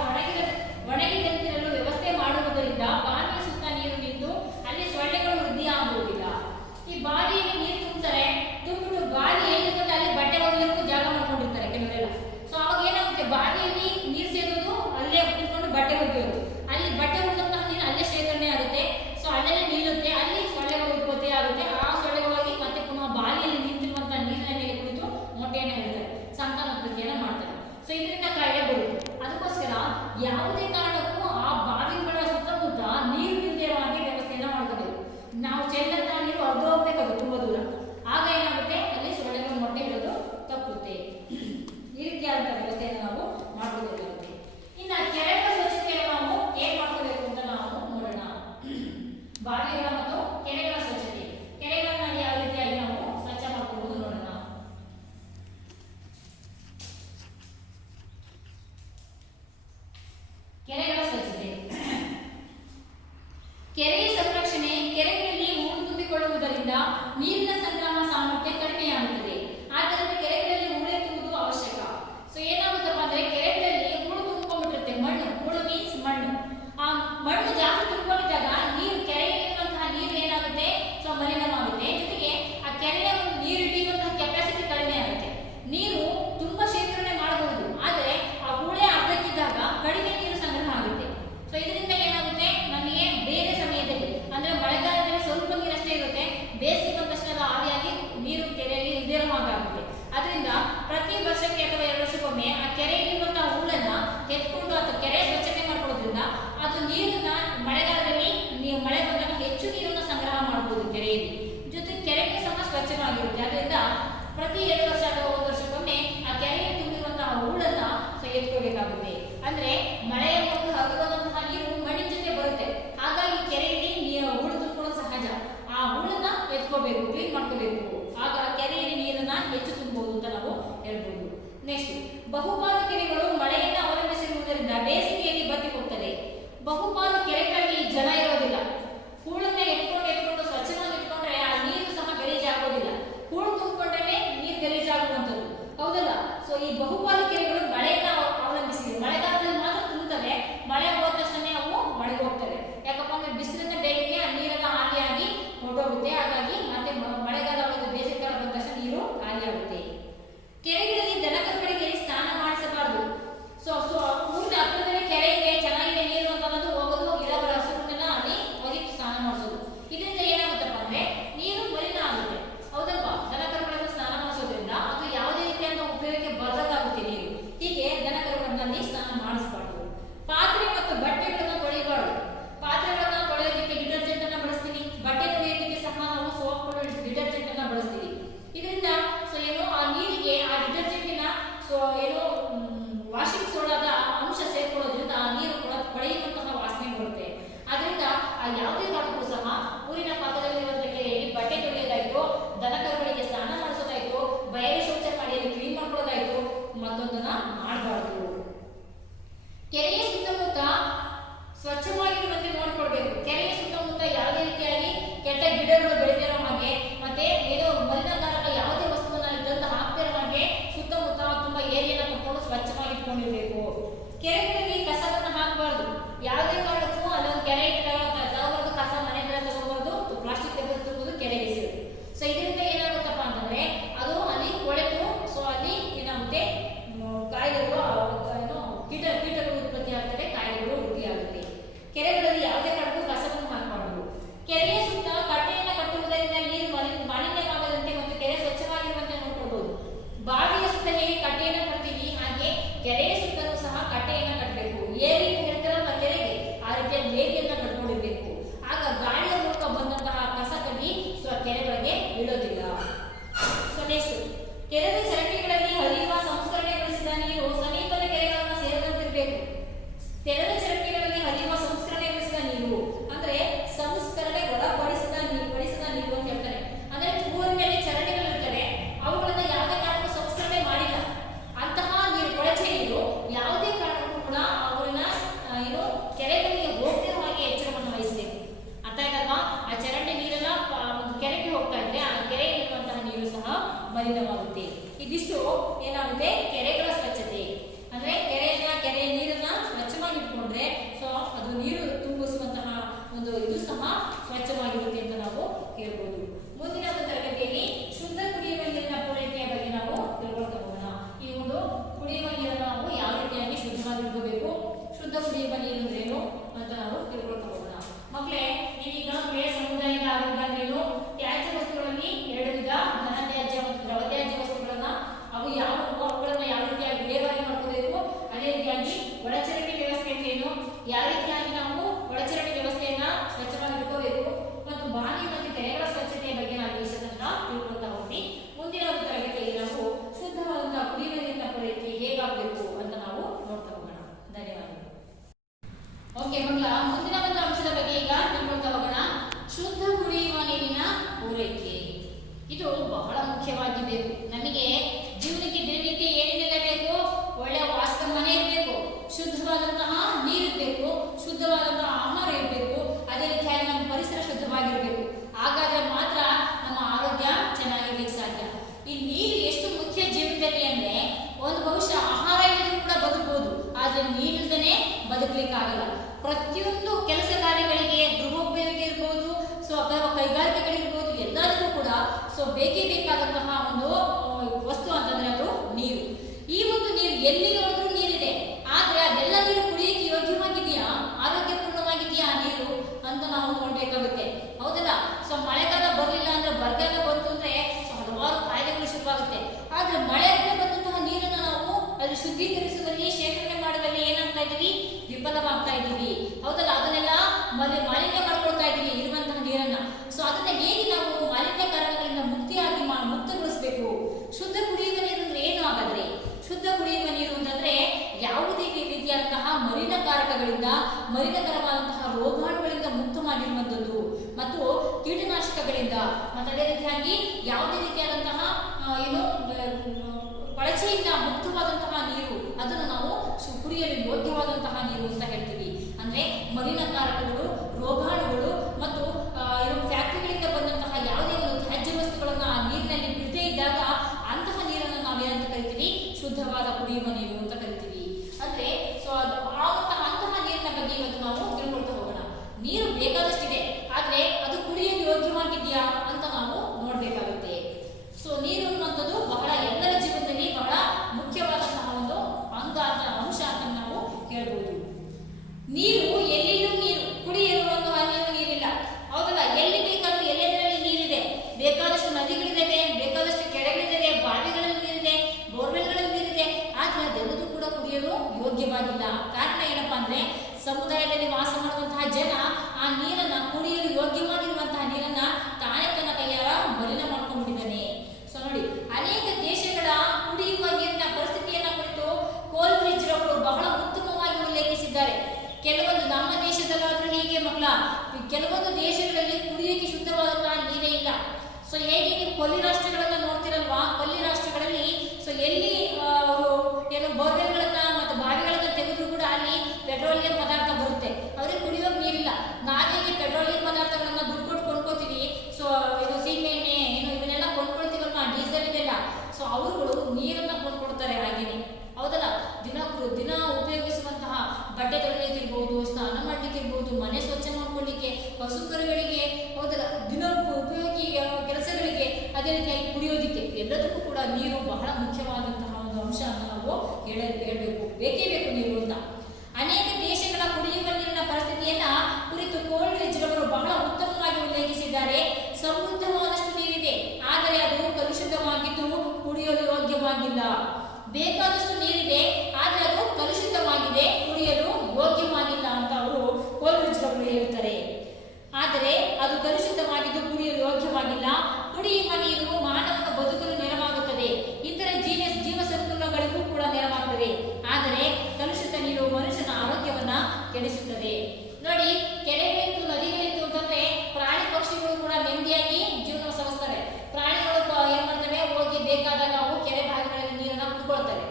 ಒಣಗಿದಂತಿರಲು ವ್ಯವಸ್ಥೆ ಮಾಡುವುದರಿಂದ ಬಾವಿಯ ಸುತ್ತ ನೀರು ನಿಂತು ಅಲ್ಲಿ ಸೊಳ್ಳೆಗಳು ವೃದ್ಧಿ ಆಗುವುದಿಲ್ಲ. ಈ ಬಾವಿಯಲ್ಲಿ ನೀರು ತುಂಬ್ತಾರೆ, ತುಂಬಿಟ್ಟು ಬಾವಿ ಎಲ್ಲಿರ್ತದೆ ಅಲ್ಲಿ ಬಟ್ಟೆ ಒಗೆಯಲಿಕ್ಕೂ ಜಾಗ ಮಾಡ್ಕೊಂಡಿರ್ತಾರೆ ಕೆಲವರೆಲ್ಲ. ಸೊ ಅವಾಗ ಏನಾಗುತ್ತೆ, ಬಾವಿಯಲ್ಲಿ ನೀರು ಸೇರೋದು, ಅಲ್ಲೇ ಕುತ್ಕೊಂಡು ಬಟ್ಟೆ ಒಗೆಯೋದು, ಅಲ್ಲಿ ಬಟ್ಟೆ ಒಗೆದಂತಹ ನೀರು ಅಲ್ಲೇ ಶೇಖರಣೆ ಆಗುತ್ತೆ. ಸೊ ಅಲ್ಲೇ ನಿಲ್ಲುತ್ತೆ, ಅಲ್ಲಿ ಸೊಳ್ಳೆಗಳು ಉತ್ಪತ್ತಿ ಆಗುತ್ತೆ. ಆ ಸೊಳ್ಳೆಗಳಾಗಿ ಮತ್ತೆ ಪುನಃ ಬಾವಿಯಲ್ಲಿ ನಿಂತಿರುವಂತಹ ನೀರಿನ ಮೇಲೆ ಕುಳಿತು ಮೊಟ್ಟೆಯನ್ನು ಇಡ್ತಾರೆ, ಸಂತಾನೋತ್ಪತ್ತಿಯನ್ನ ಮಾಡ್ತಾರೆ. ಸೊ ಇದರಿಂದ ಕಾಯಿಲೆ ಬರುತ್ತೆ. ಅದಕ್ಕೋಸ್ಕರ ಯಾವುದೇ ಕಾರಣಕ್ಕೂ ಆ ಬಾವಿಗಳ ಸುತ್ತಮುತ್ತ ನೀರು ನಿಲ್ಲದೆ ಇರೋ ಹಾಗೆ ವ್ಯವಸ್ಥೆಯನ್ನ ಮಾಡ್ಕೋಬೇಕು. ನಾವು ಚೆಲ್ಲಂತಹ ನೀರು ಅರ್ಧ ಹೋಗ್ಬೇಕು, ಅದು ತುಂಬಾ ದೂರ, ಆಗ ಏನಾಗುತ್ತೆ, ಅಲ್ಲಿ ಸೊಳ್ಳೆಗಳು ಮೊಟ್ಟೆ ಇಡೋದು ತಪ್ಪುತ್ತೆ. ಈ ರೀತಿಯಾದಂತಹ ವ್ಯವಸ್ಥೆಯನ್ನು ನಾವು ಮಾಡಬೇಕಾಗುತ್ತೆ. ಇನ್ನ ಕೆರೆಗಳ ಸ್ವಚ್ಛತೆಯನ್ನು ನಾವು ಏನ್ ಮಾಡ್ಕೋಬೇಕು ಅಂತ ನಾವು ನೋಡೋಣ. ಬಾವಿಗಳ ಮತ್ತು ಕೆರೆಗಳ ಸ್ವಚ್ಛತೆ, ಕೆರೆಗಳನ್ನ ಯಾವ ರೀತಿಯಾಗಿ ನಾವು ಸ್ವಚ್ಛ ಮಾಡ್ಕೊಳ್ಳೋದು ನೋಡೋಣ. ಕೆರೆಗಳ ಸ್ವಚ್ಛತೆ, ಕೆರೆಯ ಸಂರಕ್ಷಣೆ. ಕೆರೆಗಳಲ್ಲಿ ಹೂಳು ತುಂಬಿಕೊಳ್ಳುವುದರಿಂದ ನೀರಿನ ಸಂಗ್ರಹ ಸಾಮರ್ಥ್ಯ ಕಡಿಮೆಯಾಗುತ್ತದೆ. ಆದ್ದರಿಂದ ಕೆರೆಗಳಲ್ಲಿ ಹೂಳೆತ್ತುವುದು ಅವಶ್ಯಕ. ಸೊ ಏನಾಗುತ್ತಪ್ಪ ಅಂದ್ರೆ, ಕೆರೆಗಳಲ್ಲಿ ಹೂಳು ತುಂಬಿಕೊಂಡಿರುತ್ತೆ, ಮಣ್ಣು, ಹೂಳು ಮೀನ್ಸ್ ಮಣ್ಣು. ಆ ಮಣ್ಣು ಜಾಸ್ತಿ ತುಂಬಿಕೊಂಡಿದ್ದಾಗ ನೀರು, ಕೆರೆಯಲ್ಲಿರುವಂತಹ ನೀರು ಏನಾಗುತ್ತೆ, ಸೊ ಮಲಿನವಾಗುತ್ತೆ. ಜೊತೆಗೆ ಆ ಕೆರೆಯ ನೀರು ಹಿಡಿಯುವಂತಹ ಕೆಪಾಸಿಟಿ ಕಡಿಮೆ ಆಗುತ್ತೆ. ನೀರು ತುಂಬಾ ಶೇಖರಣೆ ಮಾಡಬಹುದು, ಆದ್ರೆ ಆ ಹೂಳೆ ಅರ್ಧಕ್ಕಿದ್ದಾಗ ಕಡಿಮೆ ನೀರು ಸಂಗ್ರಹ ಆಗುತ್ತೆ. ಸೊ ಇದರಿಂದ ಏನಾಗುತ್ತೆ, ನಮಗೆ ಬೇರೆ ಸಮಯದಲ್ಲಿ ಅಂದ್ರೆ ಮಳೆಗಾಲದಲ್ಲಿ ಸ್ವಲ್ಪ ನೀರಷ್ಟೇ ಇರುತ್ತೆ, ಬೇಸಿಗೆ ಬಂದ ತಕ್ಷಣ ಆವಿಯಾಗಿ ನೀರು ಕೆರೆಯಲ್ಲಿ ಇಲ್ದೇ ಇರೋ ಹಾಗಾಗುತ್ತೆ. ಅದರಿಂದ ಪ್ರತಿ ವರ್ಷಕ್ಕೆ ಅಥವಾ 2 ವರ್ಷಕ್ಕೊಮ್ಮೆ ಆ ಕೆರೆಯಲ್ಲಿರುವಂತಹ ಹೂಳನ್ನ ಎತ್ಕೊಂಡು ಅಥವಾ ಕೆರೆ ಸ್ವಚ್ಛತೆ ಮಾಡ್ಕೊಳ್ಳೋದ್ರಿಂದ ಅದು ನೀರನ್ನ ಮಳೆಗಾಲದಲ್ಲಿ ಮಳೆ ಬಂದಾಗ ಹೆಚ್ಚು ನೀರನ್ನು ಸಂಗ್ರಹ ಮಾಡಬಹುದು ಕೆರೆಯಲ್ಲಿ. ಜೊತೆಗೆ ಕೆರೆಗೆ ಸಹ ಸ್ವಚ್ಛವಾಗಿರುತ್ತೆ. ಅದರಿಂದ ಪ್ರತಿ 2 ವರ್ಷ ಅಥವಾ 1 ವರ್ಷಕ್ಕೊಮ್ಮೆ ಆ ಕೆರೆಯಲ್ಲಿ ತುಂಬಿರುವಂತಹ ಹೂಳನ್ನ ಎತ್ಕೋಬೇಕಾಗುತ್ತೆ. ಅಂದ್ರೆ ಮಳೆಯ ಒಂದು ಹರಿದಂತಹ ನೀರು ಮಣ್ಣಿನ ಜೊತೆ ಬರುತ್ತೆ, ಹಾಗಾಗಿ ಕೆರೆಯಲ್ಲಿ ಹೂಳು ತುಂಬಿಕೊಳ್ಳೋದು ಸಹಜ. ಆ ಹೂಳನ್ನ ಎತ್ಕೋಬೇಕು, ಕ್ಲೀನ್ ಮಾಡ್ಕೋಬೇಕು, ಆಗ ಕೆರೆಯಲ್ಲಿ ನೀರನ್ನ ಹೆಚ್ಚು ತುಂಬಬಹುದು ಅಂತ ನಾವು ಹೇಳ್ಬೋದು. ನೆಕ್ಸ್ಟ್, ಬಹುಪಾಲು ಕೆರೆಗಳು ಮಳೆಯನ್ನ ಅವಲಂಬಿಸಿರುವುದರಿಂದ ಬೇಸಿಗೆಯಲ್ಲಿ ಬತ್ತಿ ಹೋಗ್ತದೆ. ಬಹುಪಾಲು ಕೆರೆಗಳಲ್ಲಿ ಜಲ ಇರೋದಿಲ್ಲ. ಹೂಳನ್ನ ಎತ್ಕೊಂಡು ಸ್ವಚ್ಛವಾಗಿ ಇಟ್ಕೊಂಡ್ರೆ ಆ ನೀರು ಸಹ ಗಲೀಜಾಗೋದಿಲ್ಲ. ಹೂಳು ತುಂಬಿಕೊಂಡ್ರೆ ನೀರು ಗಲೀಜಾಗುವಂಥದ್ದು, ಹೌದಲ್ಲ? ಸೊ ಈ ಬಹುಪಾಲು ಕೆರೆಗಳು ಮಳೆಯನ್ನ ಅವಲಂಬಿಸಿವೆ. ಮಳೆಗಾಲದಲ್ಲಿ ಮಾತ್ರ ತುಂಬುತ್ತವೆ, ಮಳೆ ಹೋದ ತಕ್ಷಣ ಅವು ಒಣಗಿ ಹೋಗ್ತವೆ. ಯಾಕಪ್ಪ ಅಂದ್ರೆ ಬಿಸಿಲಿನ ಬೇಗೆಗೆ ಆ ನೀರೆಲ್ಲ ಆವಿಯಾಗಿ ಹೊರಟೋಗುತ್ತೆ. ಹಾಗಾಗಿ ಮತ್ತೆ ಮಳೆಗಾಲ ಬೇಸಿಗೆಗಾಲ ಬಂದ ತಕ್ಷಣ ನೀರು ಖಾಲಿಯಾಗುತ್ತೆ. ಕೆರೆಗಳಲ್ಲಿ ದನಕರುಗಳಿಗೆ ಸ್ನಾನ ಮಾಡಿಸಬಾರದು. ಸೊ ಊರಿನ ಹತ್ತಿರದಲ್ಲಿ ಕೆರೆ ಇದೆ, ಚೆನ್ನಾಗಿದೆ ನೀರು ಅಂತ ಅನ್ನೋದು ಹೋಗೋದು, ಇರೋವರ ಹಸುರನ್ನೆಲ್ಲ ಅಲ್ಲಿ ಹೋಗಿ ಸ್ನಾನ ಮಾಡಿಸೋದು. ಇದರಿಂದ ಏನಾಗುತ್ತಪ್ಪ ಅಂದ್ರೆ ನೀರು ಮಲಿನ ಆಗುತ್ತೆ, ಹೌದಲ್ವಾ? ದನಕರುಗಳನ್ನು ಸ್ನಾನ ಮಾಡಿಸೋದ್ರಿಂದ ಅದು ಯಾವುದೇ ರೀತಿಯಾದ ಉಪಯೋಗಕ್ಕೆ ಬರದಾಗುತ್ತೆ ನೀರು. ಹೀಗೆ ದನಕರುಗಳಲ್ಲಿ ಸ್ನಾನ ಮಾಡಿಸಬಾರ್ದು. ಪಾತ್ರೆ ಮತ್ತು ಬಟ್ಟೆಗಳನ್ನು ತೊಳೆಯಬಾರದು. ಪಾತ್ರೆಗಳನ್ನ ತೊಳೆಯೋದಕ್ಕೆ ಡಿಟರ್ಜೆಂಟ್ ಅನ್ನ ಬಳಸ್ತೀವಿ, ಬಟ್ಟೆ ತೊಳೆಯೋದಕ್ಕೆ ಸಹ ನಾವು ಸೋಪ್ ಡಿಟರ್ಜೆಂಟ್ ಅನ್ನ ಬಳಸ್ತೀವಿ. ಇದರಿಂದ ಸೊ ಏನೋ ಆ ನೀರಿಗೆ ಆ ಡಿಟರ್ಜೆಂಟಿನ ಸೊ ಏನೋ ವಾಷಿಂಗ್ ಸೋಡಾದ ಅಂಶ ಸೇರ್ಕೊಳ್ಳೋದ್ರಿಂದ ಆ ನೀರು ಪಡೆಯುವಂತಹ ವಾಸನೆ ಬರುತ್ತೆ. ಆದ್ರಿಂದ ಆ ಯಾವುದೇ ಕಾರಣಕ್ಕೂ ಸಹ ಊರಿನ ಪಕ್ಕದಲ್ಲಿರುವಂತಹ ಕೆರೆಯಲ್ಲಿ ಬಟ್ಟೆ ತೊಳೆಯೋದಾಯ್ತು, ದನಕರುಗಳಿಗೆ ಸ್ನಾನ ಮಾಡಿಸೋದಾಯ್ತು, ಬಯಲು ಶೌಚ ಮಾಡಿ ಕ್ಲೀನ್ ಮಾಡ್ಕೊಳ್ಳೋದಾಯ್ತು, ಮತ್ತೊಂದನ್ನ ಮಾಡಬಾರ್ದು. ಕೆರೆಯ ಸುತ್ತಮುತ್ತ ಸ್ವಚ್ಛವಾಗಿರುವಂತೆ ನೋಡ್ಕೊಳ್ಬೇಕು. ಕೆರೆಯ ಸುತ್ತಮುತ್ತ ಯಾವುದೇ ರೀತಿಯಾಗಿ ಕೆಟ್ಟ ಗಿಡಗಳು ಬೆಳೆದಿರೋ ಹಾಗೆ, ಮತ್ತೆ ಏನೋ ಮಲಿನಕಾರಕ ಯಾವುದೇ ವಸ್ತುವನ್ನ ಅಲ್ಲಿ ತಂದು ಹಾಕ್ತಿರೋ ಹಾಗೆ ಸುತ್ತಮುತ್ತ ತುಂಬಾ ಏರಿಯಾನ ಕೆರೆಗಳಲ್ಲಿ ಕಸವನ್ನು ಹಾಕಬಾರ್ದು. ಯಾವುದೇ ಕಾರಣಕ್ಕೂ ಅಲ್ಲೊಂದು ಕೆರೆ ತಗೋಬಾರ್ದು, ಕಸ ಮನೆ ಹತ್ರ ತಗೋಬಾರ್ದು, ಪ್ಲಾಸ್ಟಿಕ್ ತೆಗೆದು ಕೆರೆಗೆ ಸೇರುತ್ತೆ. ಸೊ ಇದರಿಂದ ಏನಾಗುತ್ತಪ್ಪ ಅಂತಂದ್ರೆ ಅದು ಅಲ್ಲಿ ಕೊಳೆತು ಸೊ ಅಲ್ಲಿ ಏನಾಗುತ್ತೆ ಕಾಯಿಲೆಗಳು ಕೀಟಗಳು ಉತ್ಪತ್ತಿ ಆಗ್ತವೆ, ಕಾಯಿಲೆಗಳು ವೃದ್ಧಿಯಾಗುತ್ತೆ. ಕೆರೆಗಳಲ್ಲಿ ಯಾವುದೇ ಕಾರಣಕ್ಕೂ ಕಸವನ್ನು ಹಾಕಬಾರ್ದು. ಕೆರೆಯ ಸುತ್ತ ಕಟ್ಟೆಯನ್ನು ಕಟ್ಟುವುದರಿಂದ ನೀರು ಮಾಲಿನ್ಯವಾಗದಂತೆ ಮತ್ತು ಕೆರೆ ಸ್ವಚ್ಛವಾಗಿರುವಂತೆ ನೋಡ್ಕೊಳ್ಬಹುದು. ಬಾವಿಯ ಸುತ್ತ ಹೇಗೆ ಕಟ್ಟೆಯನ್ನು ಕಟ್ತೀವಿ ಹಾಗೆ ಕೆರೆಯ ಸುತ್ತಲೂ ಸಹ ಕಟ್ಟೆಯನ್ನು ಕಟ್ಟಬೇಕು. ಏರಿ ಹೇಳ್ತಾರಲ್ಲ ಕೆರೆಗೆ, ಆ ರೀತಿಯ ಏರಿಯನ್ನು ಕಟ್ಕೊಂಡಿರ್ಬೇಕು. ಆಗ ಗಾಳಿಯ ಮೂಲಕ ಬಂದಂತಹ ಕಸ ಕಡ್ಡಿ ಕೆರೆಗಳಿಗೆ ಬೀಳೋದಿಲ್ಲ. ಸೊ ನೆಕ್ಸ್ಟ್, ಕೆರೆಯ ಚರಂಡಿಗಳಲ್ಲಿ ಹರಿಯುವ ಸಂಸ್ಕರಣೆಗೊಳಿಸಿದ ನೀರು ಸಮೀಪದ ಕೆರೆಗಳನ್ನು ಸೇರದಂತಿರಬೇಕು. ತೆರೆದ ಚರಂಡಿಗಳಲ್ಲಿ ಹರಿಯುವ ಸಂಸ್ಕರಣೆಗೊಳಿಸಿದ ನೀರು ಅಂದ್ರೆ ಸಂಸ್ಕರಣೆ ಒಳಪಡಿಸಿದ ನೀರು ಅಂತ ಹೇಳ್ತಾರೆ. ಅಂದ್ರೆ ಊರಿನಲ್ಲಿ ಚರಂಡಿಗಳು ಇರ್ತವೆ, ಅವುಗಳನ್ನ ಯಾವುದೇ ಕಾರಣಕ್ಕೂ ಸಂಸ್ಕರಣೆ ಮಾಡಿಲ್ಲ. ಅಂತಹ ನೀರು, ಕೊಳಚೆ ನೀರು ಯಾವುದೇ ಕಾರಣಕ್ಕೂ ಕೂಡ ಅವುಗಳನ್ನ ಕೆರೆಗಳಿಗೆ ಹೋಗ್ತಿರೋ ಹಾಗೆ ಎಚ್ಚರವನ್ನು ವಹಿಸಬೇಕು. ಅರ್ಥ ಆಯ್ತಲ್ವಾ? ಆ ಚರಂಡಿ ನೀರೆಲ್ಲ ಒಂದು ಕೆರೆಗೆ ಹೋಗ್ತಾ ಇದ್ರೆ ಆ ಕೆರೆಯಲ್ಲಿರುವಂತಹ ನೀರು ಸಹ ಮಲಿನವಾಗುತ್ತೆ. ಇದಿಷ್ಟು ಏನಾಗುತ್ತೆ, ಕೆರೆಗಳ ಸ್ವಚ್ಛತೆ. ಅಂದ್ರೆ ಕೆರೆಯ ನೀರನ್ನ ಸ್ವಚ್ಛವಾಗಿ ಇಟ್ಕೊಂಡ್ರೆ ಸೊ ಅದು ನೀರು ತುಂಬಿಸುವಂತಹ ಒಂದು ಇದು ಸಹ ಸ್ವಚ್ಛವಾಗಿರುತ್ತೆ ಅಂತ ನಾವು ಹೇಳ್ಬೋದು. ಮುಂದಿನ ಒಂದು ತರಗತಿಯಲ್ಲಿ ಶುದ್ಧ ಕುಡಿಯುವ ನೀರಿನ ಪೂರೈಕೆಯ ಬಗ್ಗೆ ನಾವು ತಿಳ್ಕೊಳ್ತಾ ಹೋಗೋಣ. ಈ ಒಂದು ಕುಡಿಯುವ ನೀರನ್ನು ನಾವು ಯಾವ ರೀತಿಯಾಗಿ ಶುದ್ಧವಾಗಿಟ್ಕೋಬೇಕು, ಶುದ್ಧ ಕುಡಿಯುವ ನೀರು ಅಂದ್ರೇನು ಅಂತ ನಾವು ತಿಳ್ಕೊಳ್ತಾ ಹೋಗೋಣ. ಮಕ್ಕಳೇ, ನೀವೀಗ ಬೆಳೆ ಸಮುದಾಯದ ಆರೋಗ್ಯ ಅಂದ್ರೇನು, ತ್ಯಾಜ್ಯ ವಸ್ತುಗಳಲ್ಲಿ ಎರಡು ವಿಧ, ಘನ ತ್ಯಾಜ್ಯ ಮತ್ತು ದ್ರವ ತ್ಯಾಜ್ಯ ವಸ್ತುಗಳನ್ನ ಅವು ಯಾವುವು, ಅವುಗಳನ್ನ ಯಾವ ರೀತಿಯಾಗಿ ವಿಲೇವಾರಿ ಮಾಡ್ಕೋಬೇಕು, ಅದೇ ರೀತಿಯಾಗಿ ಒಳಚರಂಡಿ ವ್ಯವಸ್ಥೆ ಅಂದ್ರೇನು, ಯಾವ ರೀತಿಯಾಗಿ ನಾವು ಒಳಚರಂಡಿ ವ್ಯವಸ್ಥೆಯನ್ನ ಸ್ವಚ್ಛವಾಗಿ ಇಟ್ಕೋಬೇಕು, ಮತ್ತು ಬಾವಿ ಮತ್ತು ಕೆರೆಗಳ ಸ್ವಚ್ಛತೆಯ ಬಗ್ಗೆ ನಾವು ಈ ತನಕ ತಿಳ್ಕೊಳ್ತಾ ಹೋಗ್ತೀವಿ. ಮುಂದಿನ ಒಂದು ತರಗತಿಯಲ್ಲಿ ನಾವು ಶುದ್ಧವಾದಂತಹ ಕುಡಿಯುವ ನೀರಿನ ಪೂರೈಕೆ ಹೇಗಾಗಬೇಕು ಅಂತ ನಾವು ನೋಡ್ತಾ ಹೋಗೋಣ. ಧನ್ಯವಾದಗಳು. ಓಕೆ ಮಕ್ಕಳ, ಮುಂದಿನ ಒಂದು ಅಂಶದ ಬಗ್ಗೆ ಈಗ ತಿಳ್ಕೊಳ್ತಾ ಹೋಗೋಣ. ಶುದ್ಧ ಕುಡಿಯುವ ನೀರಿನ ಪೂರೈಕೆ ಇದು ಬಹಳ ಮುಖ್ಯವಾಗಿ ಬೇಕು. ನಮಗೆ ಜೀವನಕ್ಕೆ ದಿನನಿತ್ಯ ಏನೇನೆಲ್ಲ ಬೇಕು? ಒಳ್ಳೆಯ ವಾಸದ ಮನೆ ಇರಬೇಕು, ಶುದ್ಧವಾದಂತಹ ನೀರು ಇರಬೇಕು, ಶುದ್ಧವಾದಂತಹ ಆಹಾರ ಇರಬೇಕು, ಅದೇ ರೀತಿಯಾಗಿ ನಮ್ಮ ಪರಿಸರ ಶುದ್ಧವಾಗಿರಬೇಕು. ಹಾಗಾದ್ರೆ ಮಾತ್ರ ನಮ್ಮ ಆರೋಗ್ಯ ಚೆನ್ನಾಗಿರ್ಲಿಕ್ಕೆ ಸಾಧ್ಯ. ಈ ನೀರು ಎಷ್ಟು ಮುಖ್ಯ ಜೀವನದಲ್ಲಿ ಅಂದ್ರೆ, ಒಂದು ಬಹುಶಃ ಆಹಾರ ಇಲ್ಲದ್ರೂ ಕೂಡ ಬದುಕಬಹುದು, ಆದ್ರೆ ನೀರಿಲ್ಲದೇ ಬದುಕಲಿಕ್ಕೆ ಆಗಲ್ಲ. ಪ್ರತಿಯೊಂದು ಕೆಲಸ ಕಾರ್ಯಗಳಿಗೆ, ಗೃಹೋಪಯೋಗಿ ಇರ್ಬೋದು, ಸೊ ಅಥವಾ ಕೈಗಾರಿಕೆಗಳಿರ್ಬೋದು, ಎಲ್ಲದಕ್ಕೂ ಕೂಡ ಸೊ ಬೇಕೇ ಬೇಕಾದಂತಹ ಒಂದು ವಸ್ತು ಅಂತಂದ್ರೆ ಅದು ನೀರು. ಈ ಒಂದು ನೀರು ಎಲ್ಲಿ ನೋಡಿದ್ರೂ ನೀರಿದೆ, ಆದ್ರೆ ಅದೆಲ್ಲ ನೀರು ಕುಡಿಯಕ್ಕೆ ಯೋಗ್ಯವಾಗಿದೆಯಾ, ಆರೋಗ್ಯಪೂರ್ಣವಾಗಿದೆಯಾ ಆ ನೀರು ಅಂತ ನಾವು ನೋಡ್ಬೇಕಾಗುತ್ತೆ. ಹೌದಲ್ಲ? ಸೊ ಮಳೆಗಾಲ ಬರಲಿಲ್ಲ ಅಂದ್ರೆ, ಬರಗಾಲ ಬಂತು ಅಂದ್ರೆ ಹಲವಾರು ಕಾಯಿಲೆಗಳು ಶುರುವಾಗುತ್ತೆ. ಆದ್ರೆ ಮಳೆ ಬಂದಂತಹ ನೀರನ್ನು ನಾವು ಅಲ್ಲಿ ಶುದ್ಧೀಕರಿಸುವಲ್ಲಿ, ಶೇಖರಣೆ ಮಾಡುವಲ್ಲಿ ಏನಾಗ್ತಾ ಇದೀವಿ? ವಿಫಲವಾಗ್ತಾ ಇದೀವಿ. ಹೌದಲ್ಲ? ಅದನ್ನೆಲ್ಲ ಮಾಲಿನ್ಯ ಮಾಡ್ಕೊಳ್ತಾ ಇದೀವಿ ಇರುವಂತಹ ನೀರನ್ನ. ಸೊ ಅದನ್ನ ಹೇಗೆ ನಾವು ಮಾಲಿನ್ಯಕಾರಕಗಳಿಂದ ಮುಕ್ತಗೊಳಿಸಬೇಕು? ಶುದ್ಧ ಕುಡಿಯುವ ನೀರು ಅಂದ್ರೆ ಏನು? ಹಾಗಾದ್ರೆ ಶುದ್ಧ ಕುಡಿಯುವ ನೀರು ಅಂತಂದ್ರೆ ಯಾವುದೇ ರೀತಿಯಾದಂತಹ ಮಲಿನಕಾರಕಗಳಿಂದ, ಮಲಿನಕರವಾದಂತಹ ರೋಗಾಣುಗಳಿಂದ ಮುಕ್ತವಾಗಿರುವಂಥದ್ದು, ಮತ್ತು ಕೀಟನಾಶಕಗಳಿಂದ, ಮತ್ತು ಅದೇ ರೀತಿಯಾಗಿ ಯಾವುದೇ ರೀತಿಯಾದಂತಹ ಕೊಳಚೆಯಿಂದ ಮುಕ್ತವಾದಂತಹ ನೀರು, ಅದನ್ನು ನಾವು ಕುಡಿಯಲು ಯೋಗ್ಯವಾದಂತಹ ನೀರು ಅಂತ ಹೇಳ್ತೀವಿ. ಅಂದ್ರೆ ಮಲಿನಕಾರಕಗಳು, ರೋಗಾಣುಗಳು ಮತ್ತು ಫ್ಯಾಕ್ಟರಿಗಳಿಂದ ಬಂದಂತಹ ಯಾವುದೇ ಒಂದು ತ್ಯಾಜ್ಯ ವಸ್ತುಗಳನ್ನ ಆ ನೀರಿನಲ್ಲಿ ಬಿಡದೇ ಇದ್ದಾಗ ಅಂತಹ ನೀರನ್ನು ನಾವೇನಂತ ಕರಿತೀವಿ? ಶುದ್ಧವಾದ ಕುಡಿಯುವ ನೀರು ಅಂತ ಕರಿತೀವಿ. ಅಂದ್ರೆ ಸೊ ಅಂತಹ ನೀರಿನ ಬಗ್ಗೆ ಇವತ್ತು ನಾವು ತಿಳ್ಕೊಳ್ತಾ ಹೋಗೋಣ. ನೀರು ಬೇಕಾದಷ್ಟಿದೆ, ಆದ್ರೆ ಅದು ಕುಡಿಯಲು ಯೋಗ್ಯವಾಗಿದೆಯಾ ಅಂತ ನಾವು ನೋಡ್ಬೇಕಾಗುತ್ತೆ. ಸೊ ನೀರು ಅನ್ನುವಂಥದ್ದು ಬಹಳ ಎಲ್ಲರ ಜೀವನದಲ್ಲಿ ಬಹಳ ಮುಖ್ಯವಾದಂತಹ ಒಂದು ಅಂಶ ಅಂತ ನಾವು ಹೇಳ್ಬೋದು. ನೀರು ಎಲ್ಲಿಯೂ ನೀರು, ಕುಡಿಯಲು ಒಂದು ಹನಿಯೂ ನೀರಿಲ್ಲ. ಹೌದಲ್ಲ? ಎಲ್ಲಿ ಬೇಕಾದ್ರೂ ಎಲ್ಲೆಂದರಲ್ಲಿ ನೀರಿದೆ. ಬೇಕಾದಷ್ಟು ನದಿಗಳಿದ್ದಾವೆ, ಬೇಕಾದಷ್ಟು ಕೆರೆಗಳಿದ್ದಾವೆ, ಬಾವಿಗಳಲ್ಲಿ ನೀರಿದೆ, ಬೋರ್ವೆಲ್ಗಳಲ್ಲಿ ನೀರಿದೆ. ಆದ್ರೆ ಅದೆಲ್ಲದೂ ಕೂಡ ಕುಡಿಯಲು ಯೋಗ್ಯವಾಗಿಲ್ಲ. ಕಾರಣ ಏನಪ್ಪಾ ಅಂದ್ರೆ, ಸಮುದಾಯದಲ್ಲಿ ವಾಸ ಮಾಡುವಂತಹ ಜನ ಆ ನೀರನ್ನ, ಕುಡಿಯಲು ಯೋಗ್ಯವಾಗಿರುವಂತಹ ನೀರನ್ನ ತಾನೇ ತನ್ನ ಕೈಯಾರ ಮಲಿನ ಮಾಡ್ಕೊಂಡ್ಬಿಟ್ಟಿದ್ದಾನೆ. ಸೊ ನೋಡಿ, ಅನೇಕ ದೇಶಗಳ ಕುಡಿಯುವ ನೀರಿನ ಪರಿಸ್ಥಿತಿಯನ್ನ ಕುರಿತು ಕೋಲ್ಬ್ರಿಡ್ಜ್ ರವರು ಬಹಳ ಉತ್ತಮವಾಗಿ ಉಲ್ಲೇಖಿಸಿದ್ದಾರೆ. ಕೆಲವೊಂದು ನಮ್ಮ ದೇಶದಲ್ಲಾದ್ರೂ ಹೀಗೆ ಮಕ್ಕಳ, ಕೆಲವೊಂದು ದೇಶಗಳಲ್ಲಿ ಕುಡಿಯೋಕೆ ಶುದ್ಧವಾದಂತಹ ನೀರೇ ಇಲ್ಲ. ಸೊ ಹೇಗೆ ನೀವು ಕೊಲ್ಲಿ ರಾಷ್ಟ್ರಗಳನ್ನ ನೋಡ್ತಿರಲ್ವಾ? ಕೊಲ್ಲಿ ರಾಷ್ಟ್ರಗಳಲ್ಲಿ ಸೊ ಎಲ್ಲಿ ಏನು ಬೋರ್ವೆಲ್ಗಳನ್ನ ಮತ್ತು ಬಾವಿಗಳನ್ನ ತೆಗೆದ್ರು ಕೂಡ ಅಲ್ಲಿ ಪೆಟ್ರೋಲಿಯಂ ಪದಾರ್ಥ ಬರುತ್ತೆ, ಅವ್ರಿಗೆ ಕುಡಿಯೋಕೆ ನೀರಿಲ್ಲ. ನಾವೇಗೆ ಪೆಟ್ರೋಲಿಯಂ ಪದಾರ್ಥಗಳನ್ನ ದುಡ್ಡು ಕೊಟ್ಟು ಕೊಂಡ್ಕೋತೀವಿ, ಸೊ ಇದು ಸೀಮೆ ಎಣ್ಣೆ ಇವನ್ನೆಲ್ಲ ಕೊಂಡ್ಕೊಳ್ತೀವಲ್ವಾ, ಡೀಸೆಲ್ ಇದೆಲ್ಲ. ಸೊ ಅವರುಗಳು ನೀರನ್ನ ಕೊಂಡ್ಕೊಡ್ತಾರೆ ಹಾಗೇನೆ. ಹೌದಲ್ಲ? ದಿನ ಉಪಯೋಗಿಸುವಂತಹ ಹೇಳಬೇಕು, ಬೇಕೇ ಬೇಕು ನೀರು ಅಂತ. ಅನೇಕ ದೇಶಗಳ ಕುಡಿಯುವ ನೀರಿನ ಪರಿಸ್ಥಿತಿಯನ್ನ ಕುರಿತು ಕೋಲ್ರಿಡ್ಜ್ ರವರು ಬಹಳ ಉತ್ತಮವಾಗಿ ಉಲ್ಲೇಖಿಸಿದ್ದಾರೆ. ಸಮೃದ್ಧವಾದಷ್ಟು ನೀರಿದೆ, ಆದರೆ ಅದು ಕಲುಷಿತವಾಗಿದ್ದು ಕುಡಿಯಲು ಯೋಗ್ಯವಾಗಿಲ್ಲ. ಬೇಕಾದಷ್ಟು ನೀರಿದೆ, ಆದರೆ ಅದು ಕಲುಷಿತವಾಗಿದೆ, ಕುಡಿಯಲು ಯೋಗ್ಯವಾಗಿಲ್ಲ ಅಂತ ಅವರು ಕೋಲ್ರಿಡ್ಜ್ ರವರು ಹೇಳ್ತಾರೆ. ಆದರೆ ಅದು ಕಲುಷಿತವಾಗಿದ್ದು ಕುಡಿಯಲು ಯೋಗ್ಯವಾಗಿಲ್ಲ. ಕುಡಿಯುವ ನೀರು ಮಾನವನ ಬದುಕಲು ನೆರವಾಗುತ್ತದೆ, ಇತರ ಜೀವ ಸಂಕುಲಗಳಿಗೂ ಕೂಡ ನೆರವಾಗುತ್ತದೆ. ಆದರೆ ಕಲುಷಿತ ನೀರು ಮನುಷ್ಯನ ಆರೋಗ್ಯವನ್ನ ಕೆಡಿಸುತ್ತದೆ. ನೋಡಿ, ಕೆರೆಗಳಿತ್ತು, ನದಿಗಳಿತ್ತು ಅಂತಂದ್ರೆ ಪ್ರಾಣಿ ಪಕ್ಷಿಗಳು ಕೂಡ ನೆಮ್ಮದಿಯಾಗಿ ಜೀವನ ಸಾಗಿಸ್ತವೆ. ಪ್ರಾಣಿಗಳು ಏನ್ ಮಾಡ್ತವೆ, ಹೋಗಿ ಬೇಕಾದಾಗ ಅವು ಕೆರೆ ಭಾಗಗಳಲ್ಲಿ ನೀರನ್ನ ಕುಡ್ಕೊಳ್ತವೆ,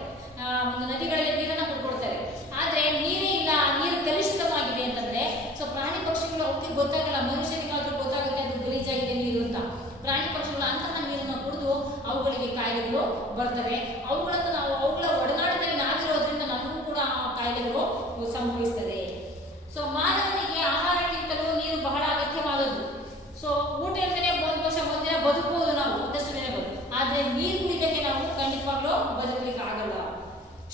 ನದಿಗಳಲ್ಲಿ ನೀರನ್ನ ಕುಡ್ಕೊಳ್ತವೆ. ಆದ್ರೆ ನೀರೇ ಇಲ್ಲ, ನೀರು ಕಲುಷಿತವಾಗಿದೆ ಅಂತಂದ್ರೆ ಸೊ ಪ್ರಾಣಿ ಪಕ್ಷಿಗಳು ಅವಕ್ಕೆ ಗೊತ್ತಾಗಲ್ಲ, ಮನುಷ್ಯರಿಗಾದ್ರೂ ಗೊತ್ತಾಗುತ್ತೆ ಅದು ಗಲೀಜಾಗಿದೆ ನೀರು ಅಂತ. ಪ್ರಾಣಿ ಪಕ್ಷಿಗಳು ಅಂತಹ ನೀರನ್ನು ಕುಡಿದು ಅವುಗಳಿಗೆ ಕಾಯಿಲೆಗಳು ಬರ್ತವೆ. ಅವುಗಳನ್ನು ನಾವು ಅವುಗಳ ಒಡನಾಟದಲ್ಲಿ ನಾವಿರೋದ್ರಿಂದ ನಮಗೂ ಕೂಡ ಆ ಕಾಯಿಲೆಗಳು ಸಂಭವಿಸ್ತದೆ. ಸೊ ಮಾನವನಿಗೆ ಆಹಾರಕ್ಕಿಂತಲೂ ನೀರು ಬಹಳ ಅಗತ್ಯವಾದದ್ದು. ಸೊ ಊಟ ಇಲ್ಲದೆ ಒಂದು ವರ್ಷ ಒಂದಿನ ಬದುಕಬಹುದು ನಾವು, ಒಂದಷ್ಟು ದಿನಗಳು, ಆದ್ರೆ ನೀರು ಕುಡಿದಕ್ಕೆ ನಾವು ಖಂಡಿತವಾಗ್ಲೂ ಬದುಕಲಿಕ್ಕೆ ಆಗಲ್ಲ.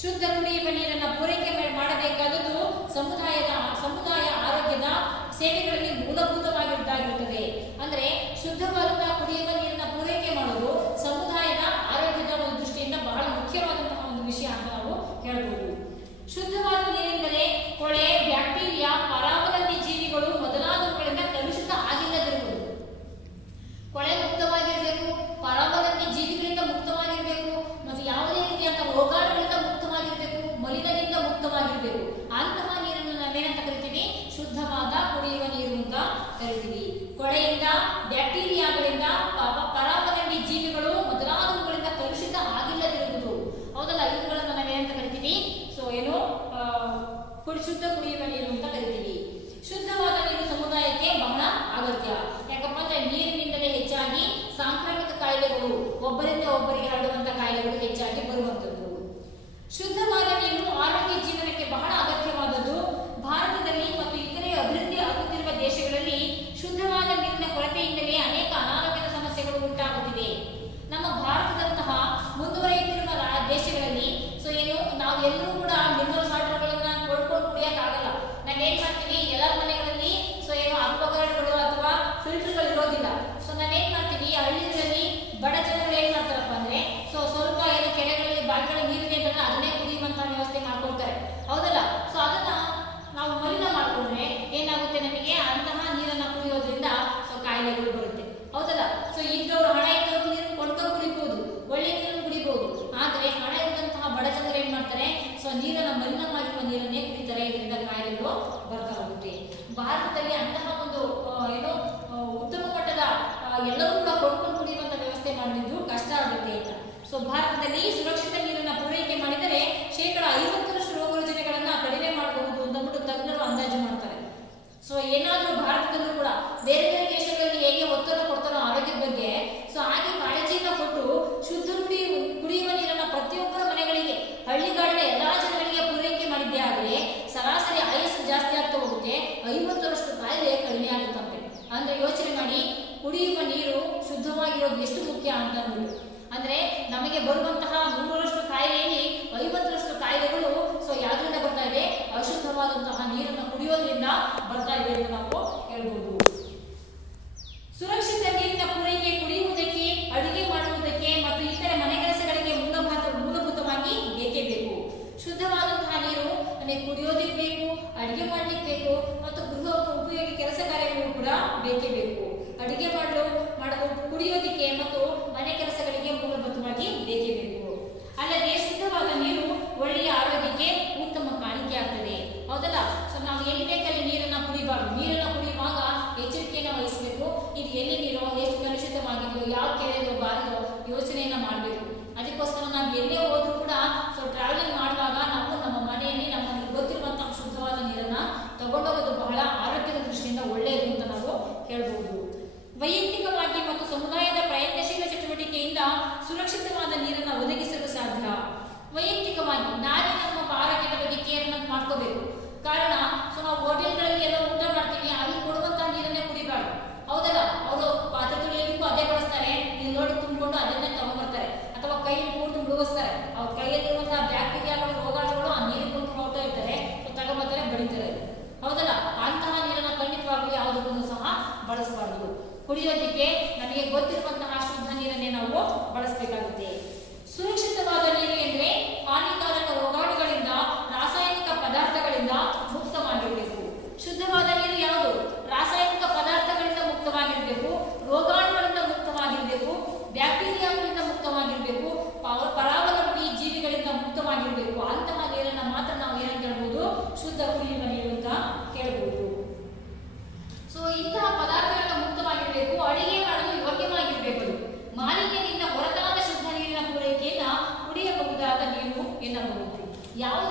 ಶುದ್ಧ ಕುಡಿಯುವ ನೀರನ್ನ ಪೂರೈಕೆ ಮಾಡಬೇಕಾದದ್ದು ಸಮುದಾಯ ಆರೋಗ್ಯದ ಸೇವೆಗಳಲ್ಲಿ ಮೂಲಭೂತವಾಗಿರುತ್ತದೆ. ಅಂದ್ರೆ ಶುದ್ಧವಾದಂತಹ ಕುಡಿಯುವ ನೀರನ್ನ ಪೂರೈಕೆ ಮಾಡೋದು ಸಮುದಾಯದ ಆರೋಗ್ಯದ ಒಂದು ದೃಷ್ಟಿಯಿಂದ ಬಹಳ ಮುಖ್ಯವಾದಂತಹ ಒಂದು ವಿಷಯ ಅಂತ ನಾವು ಹೇಳ್ಬೋದು. ಶುದ್ಧವಾದ ನೀರೆಂದರೆ ಕೊಳೆ, ಬ್ಯಾಕ್ಟೀರಿಯಾ, ಪರಾವಲಂಬಿ ಜೀವಿಗಳು ಮೊದಲಾದವುಗಳಿಂದ ಕಲುಷಿತ ಆಗಿಲ್ಲದಿರುವುದು. ಕೊಳೆ ಮುಕ್ತವಾಗಿರಬೇಕು, ಪರಾವಲಂಬಿ ಜೀವಿಗಳಿಂದ ಮುಕ್ತವಾಗಿರಬೇಕು, ಮತ್ತು ಯಾವುದೇ ರೀತಿಯಾದ ರೋಗಾಣುಗಳಿಂದ ಮುಕ್ತವಾಗಿರಬೇಕು, ಮಲಿನದಿಂದ ಮುಕ್ತವಾಗಿರಬೇಕು. ಅಂತಹ ನೀರನ್ನು ನಾವೇನಂತ ಕರಿತೀವಿ, ಶುದ್ಧವಾದ ಕುಡಿಯುವ ನೀರು ಅಂತ ಕರಿತೀವಿ. ಕೊಳೆಯಿಂದ, ಬ್ಯಾಕ್ಟೀರಿಯಾಗಳಿಂದ, ಪರಾವಲಂಬಿ ಜೀವಿಗಳು ಮೊದಲಾದವುಗಳಿಂದ ಕಲುಷಿತ ಆಗಿಲ್ಲದಿರುವುದು, ಹೌದಲ್ಲ, ಇವುಗಳನ್ನು ನಾವೇನಂತ ಕರಿತೀವಿ, ಸೊ ಏನು ಶುದ್ಧ ಕುಡಿಯುವ ನೀರು ಅಂತ ಕರಿತೀವಿ. ಶುದ್ಧವಾದ ನೀರು ಸಮುದಾಯಕ್ಕೆ ಬಹಳ ಅಗತ್ಯ. ಯಾಕಪ್ಪ ಅಂದ್ರೆ ನೀರಿನಿಂದಲೇ ಹೆಚ್ಚಾಗಿ ಸಾಂಕ್ರಾಮಿಕ ಕಾಯಿಲೆಗಳು, ಒಬ್ಬರಿಂದ ಒಬ್ಬರಿಗೆ ಹರಡುವಂತಹ ಕಾಯಿಲೆಗಳು ಹೆಚ್ಚಾಗಿ ಬರುವಂತದ್ದು. ಶುದ್ಧವಾದ ನೀರು ಆರೋಗ್ಯ ಜೀವನಕ್ಕೆ ಬಹಳ ಅಗತ್ಯವಾದದ್ದು. ಭಾರತದಲ್ಲಿ ಮತ್ತು ಇತರೆ ಅಭಿವೃದ್ಧಿ ಆಗುತ್ತಿರುವ ದೇಶಗಳಲ್ಲಿ ಶುದ್ಧವಾದ ನೀರಿನ ಕೊರತೆಯಿಂದಲೇ ಅನೇಕ ಅನಾರೋಗ್ಯದ ಸಮಸ್ಯೆಗಳು ಉಂಟಾಗುತ್ತಿವೆ. ನಮ್ಮ ಭಾರತದಂತಹ ಮುಂದುವರಿಯುತ್ತಿರುವ ದೇಶಗಳಲ್ಲಿ ಸೊ ಏನು ನಾವು ಎಲ್ಲರೂ ಕೂಡ ಮಿನರಲ್ ವಾಟರ್ಗಳನ್ನ ಕೊಂಡ್ಕೊಂಡು ಕುಡಿಯಕ್ಕಾಗಲ್ಲ. ನಾವೇನ್ ಮಾಡ್ತೀವಿ, ಎಲ್ಲರ ಮನೆಗಳಲ್ಲಿ ಸೊ ಏನು ಅಕ್ವಾಗಾರ್ಡ್ಗಳು ಅಥವಾ ಫಿಲ್ಟರ್ಗಳು ಇರೋದಿಲ್ಲ. ಸೊ ನಾವೇನ್ ಮಾಡ್ತೀವಿ, ಹಳ್ಳಿಗಳಲ್ಲಿ ಬಡ ಜನಗಳು ಏನ್ ಮಾಡ್ತಾರಪ್ಪ ಅಂದ್ರೆ ಸೊ ಸ್ವಲ್ಪ ಏನು ಕೆರೆಗಳಲ್ಲಿ ಬಾವಿಗಳ ನೀರಿದೆ ಅಂತಂದ್ರೆ ಅದನ್ನೇ ಕುಡಿಯುವಂತಹ ವ್ಯವಸ್ಥೆ ಮಾಡ್ಕೊಳ್ತಾರೆ, ಹೌದಲ್ಲ. ಸೊ ಅದನ್ನ ನಾವು ಮಲಿನ ಮಾಡ್ಕೊಂಡ್ರೆ ಏನಾಗುತ್ತೆ, ನಮಗೆ ಅಂತಹ ನೀರನ್ನ ಕುಡಿಯೋದ್ರಿಂದ ಸೊ ಕಾಯಿಲೆಗಳು ಬರುತ್ತೆ, ಹೌದಲ್ಲ. ಸೊ ಇದ್ದವರು, ಹಣ ಇದ್ದವರು ನೀರು ಕೊಂಡ್ಕೊಂಡು ಕುಡಿಬಹುದು, ಒಳ್ಳೆ ನೀರನ್ನು ಕುಡಿಬಹುದು. ಆದ್ರೆ ಹಣ ಇದ್ದಂತಹ ಬಡ ಜನರು ಏನ್ ಮಾಡ್ತಾರೆ, ಸೊ ನೀರನ್ನ ಮಲಿನವಾಗಿರುವ ನೀರನ್ನೇ ಕುಡಿತಾರೆ, ಇದರಿಂದ ಕಾಯಿಲೆಗಳು ಬರ್ತಾ ಹೋಗುತ್ತೆ. ಭಾರತದಲ್ಲಿ ಅಂತಹ ಒಂದು ಏನು ಉತ್ತಮ ಮಟ್ಟದ ಎಲ್ಲರೂ ಕೂಡ ಕೊಂಡ್ಕೊಂಡು ಕುಡಿಯುವಂತ ವ್ಯವಸ್ಥೆ ಮಾಡಿದ್ದು ಕಷ್ಟ ಆಗುತ್ತೆ ಅಂತ. ಸೊ ಭಾರತದಲ್ಲಿ ಸುರಕ್ಷಿತ ನೀರನ್ನ ಪೂರೈಕೆ ಮಾಡಿದರೆ 50% ರೋಗ ರುಜಿನಗಳನ್ನ ಕಡಿಮೆ ಮಾಡಬಹುದು ಅಂದ್ಬಿಟ್ಟು ತಜ್ಞರು ಅಂದಾಜು ಮಾಡ್ತಾರೆ. ಸೊ ಏನಾದ್ರೂ ಭಾರತದಲ್ಲೂ ಕೂಡ ಬೇರೆ ಬೇರೆ ದೇಶಗಳಲ್ಲಿ ಹೇಗೆ ಒತ್ತನ್ನು ಕೊಡ್ತಾರೋ ಆರೋಗ್ಯದ ಬಗ್ಗೆ, ಸೊ ಹಾಗೆ ಕಾಳಜಿಯನ್ನ ಕೊಟ್ಟು ಶುದ್ಧ ಕುಡಿಯುವ ನೀರನ್ನ ಪ್ರತಿಯೊಬ್ಬರ ಮನೆಗಳಿಗೆ, ಹಳ್ಳಿಗಾಡಿನ ಎಲ್ಲಾ ಜನಗಳಿಗೆ ಪೂರೈಕೆ ಮಾಡಿದ್ದೆ ಆದ್ರೆ ಸರಾಸರಿ ಆಯಸ್ಸು ಜಾಸ್ತಿ ಆಗ್ತಾ ಹೋಗುತ್ತೆ, 50% ಕಾಯಿಲೆ ಕಡಿಮೆ ಆಗುತ್ತಂತೆ. ಅಂದ್ರೆ ಯೋಚನೆ ಮಾಡಿ, ಕುಡಿಯುವ ನೀರು ಶುದ್ಧವಾಗಿರೋದು ಎಷ್ಟು ಮುಖ್ಯ ಅಂತ ಅಂದ್ಬಿಟ್ಟು. ಅಂದ್ರೆ ನಮಗೆ ಬರುವಂತಹ 100ರಷ್ಟು ಕಾಯಿಲೆಯಲ್ಲಿ 50ರಷ್ಟು ಕಾಯಿಲೆಗಳು ಸೊ ಯಾವ್ದ್ರಿಂದ ಬರ್ತಾ ಇದೆ, ಅಶುದ್ಧವಾದಂತಹ ನೀರನ್ನು ಕುಡಿಯೋದ್ರಿಂದ ಬರ್ತಾ ಇದೆ ಅಂತ ನಾವು ಹೇಳ್ಬೋದು. ಸುರಕ್ಷಿತ ನೀರಿನ ಪೂರೈಕೆ ಕುಡಿಯುವುದಕ್ಕೆ, ಅಡುಗೆ ಮಾಡುವುದಕ್ಕೆ ಮತ್ತು ಇತರೆ ಮನೆ ಕೆಲಸಗಳಿಗೆ ಮೂಲಭೂತವಾಗಿ ಬೇಕೇ ಬೇಕು. ಶುದ್ಧವಾದಂತಹ ನೀರು ನಮಗೆ ಕುಡಿಯೋದಕ್ಕೆ ಬೇಕು, ಅಡುಗೆ ಮಾಡ್ಲಿಕ್ಕೆ ಬೇಕು, ಮತ್ತು ಗೃಹ ಉಪಯೋಗಿ ಕೆಲಸ ಕಾರ್ಯಗಳು ಕೂಡ ಬೇಕೇ ಬೇಕು. ಅಡುಗೆ ಮಾಡಲು ಕುಡಿಯೋದಿಕ್ಕೆ ಮತ್ತು ಮನೆ ಕೆಲಸಗಳಿಗೆ ಮೂಲಭೂತವಾಗಿ ಬೇಕೇ ಬೇಕು. ಅಲ್ಲದೆ ಶುದ್ಧವಾದ ನೀರು ಒಳ್ಳೆಯ ಆರೋಗ್ಯಕ್ಕೆ ಉತ್ತಮ ಕಾಣಿಕೆ ಆಗ್ತದೆ, ಹೌದಲ್ಲ. ಸೊ ನಾವು ಎಲ್ಲಿ ಬೇಕಲ್ಲಿ ನೀರನ್ನ ಕುಡಿಬಾರ್ದು. ನೀರನ್ನ ಕುಡಿಯುವಾಗ ಎಚ್ಚರಿಕೆಯನ್ನು ವಹಿಸಬೇಕು. ಇದು ಎಲ್ಲಿ ನೀರು ಎಷ್ಟು ಕಲುಷಿತವಾಗಿದೆಯೋ, ಯಾವ ಕೆರೆಯೋ ಬಾರಿದೋ ಯೋಚನೆಯನ್ನ ಮಾಡಬೇಕು. ಅದಕ್ಕೋಸ್ಕರ ನಾವು ಎಲ್ಲೇ ಹೋದ್ರೂ ಕೂಡ ಸೊ ಟ್ರಾವೆಲಿಂಗ್ ಮಾಡುವಾಗ ನಾವು ನಮ್ಮ ಮನೆಯಲ್ಲಿ ನಮಗೆ ಗೊತ್ತಿರುವಂತಹ ಶುದ್ಧವಾದ ನೀರನ್ನ ತಗೊಂಡೋಗೋದು ಬಹಳ ಆರೋಗ್ಯದ ದೃಷ್ಟಿಯಿಂದ ಒಳ್ಳೆಯದು ಅಂತ ನಾವು ಹೇಳ್ಬೋದು. ವೈಯಕ್ತಿಕವಾಗಿ ಮತ್ತು ಸಮುದಾಯದ ಯಾವುದು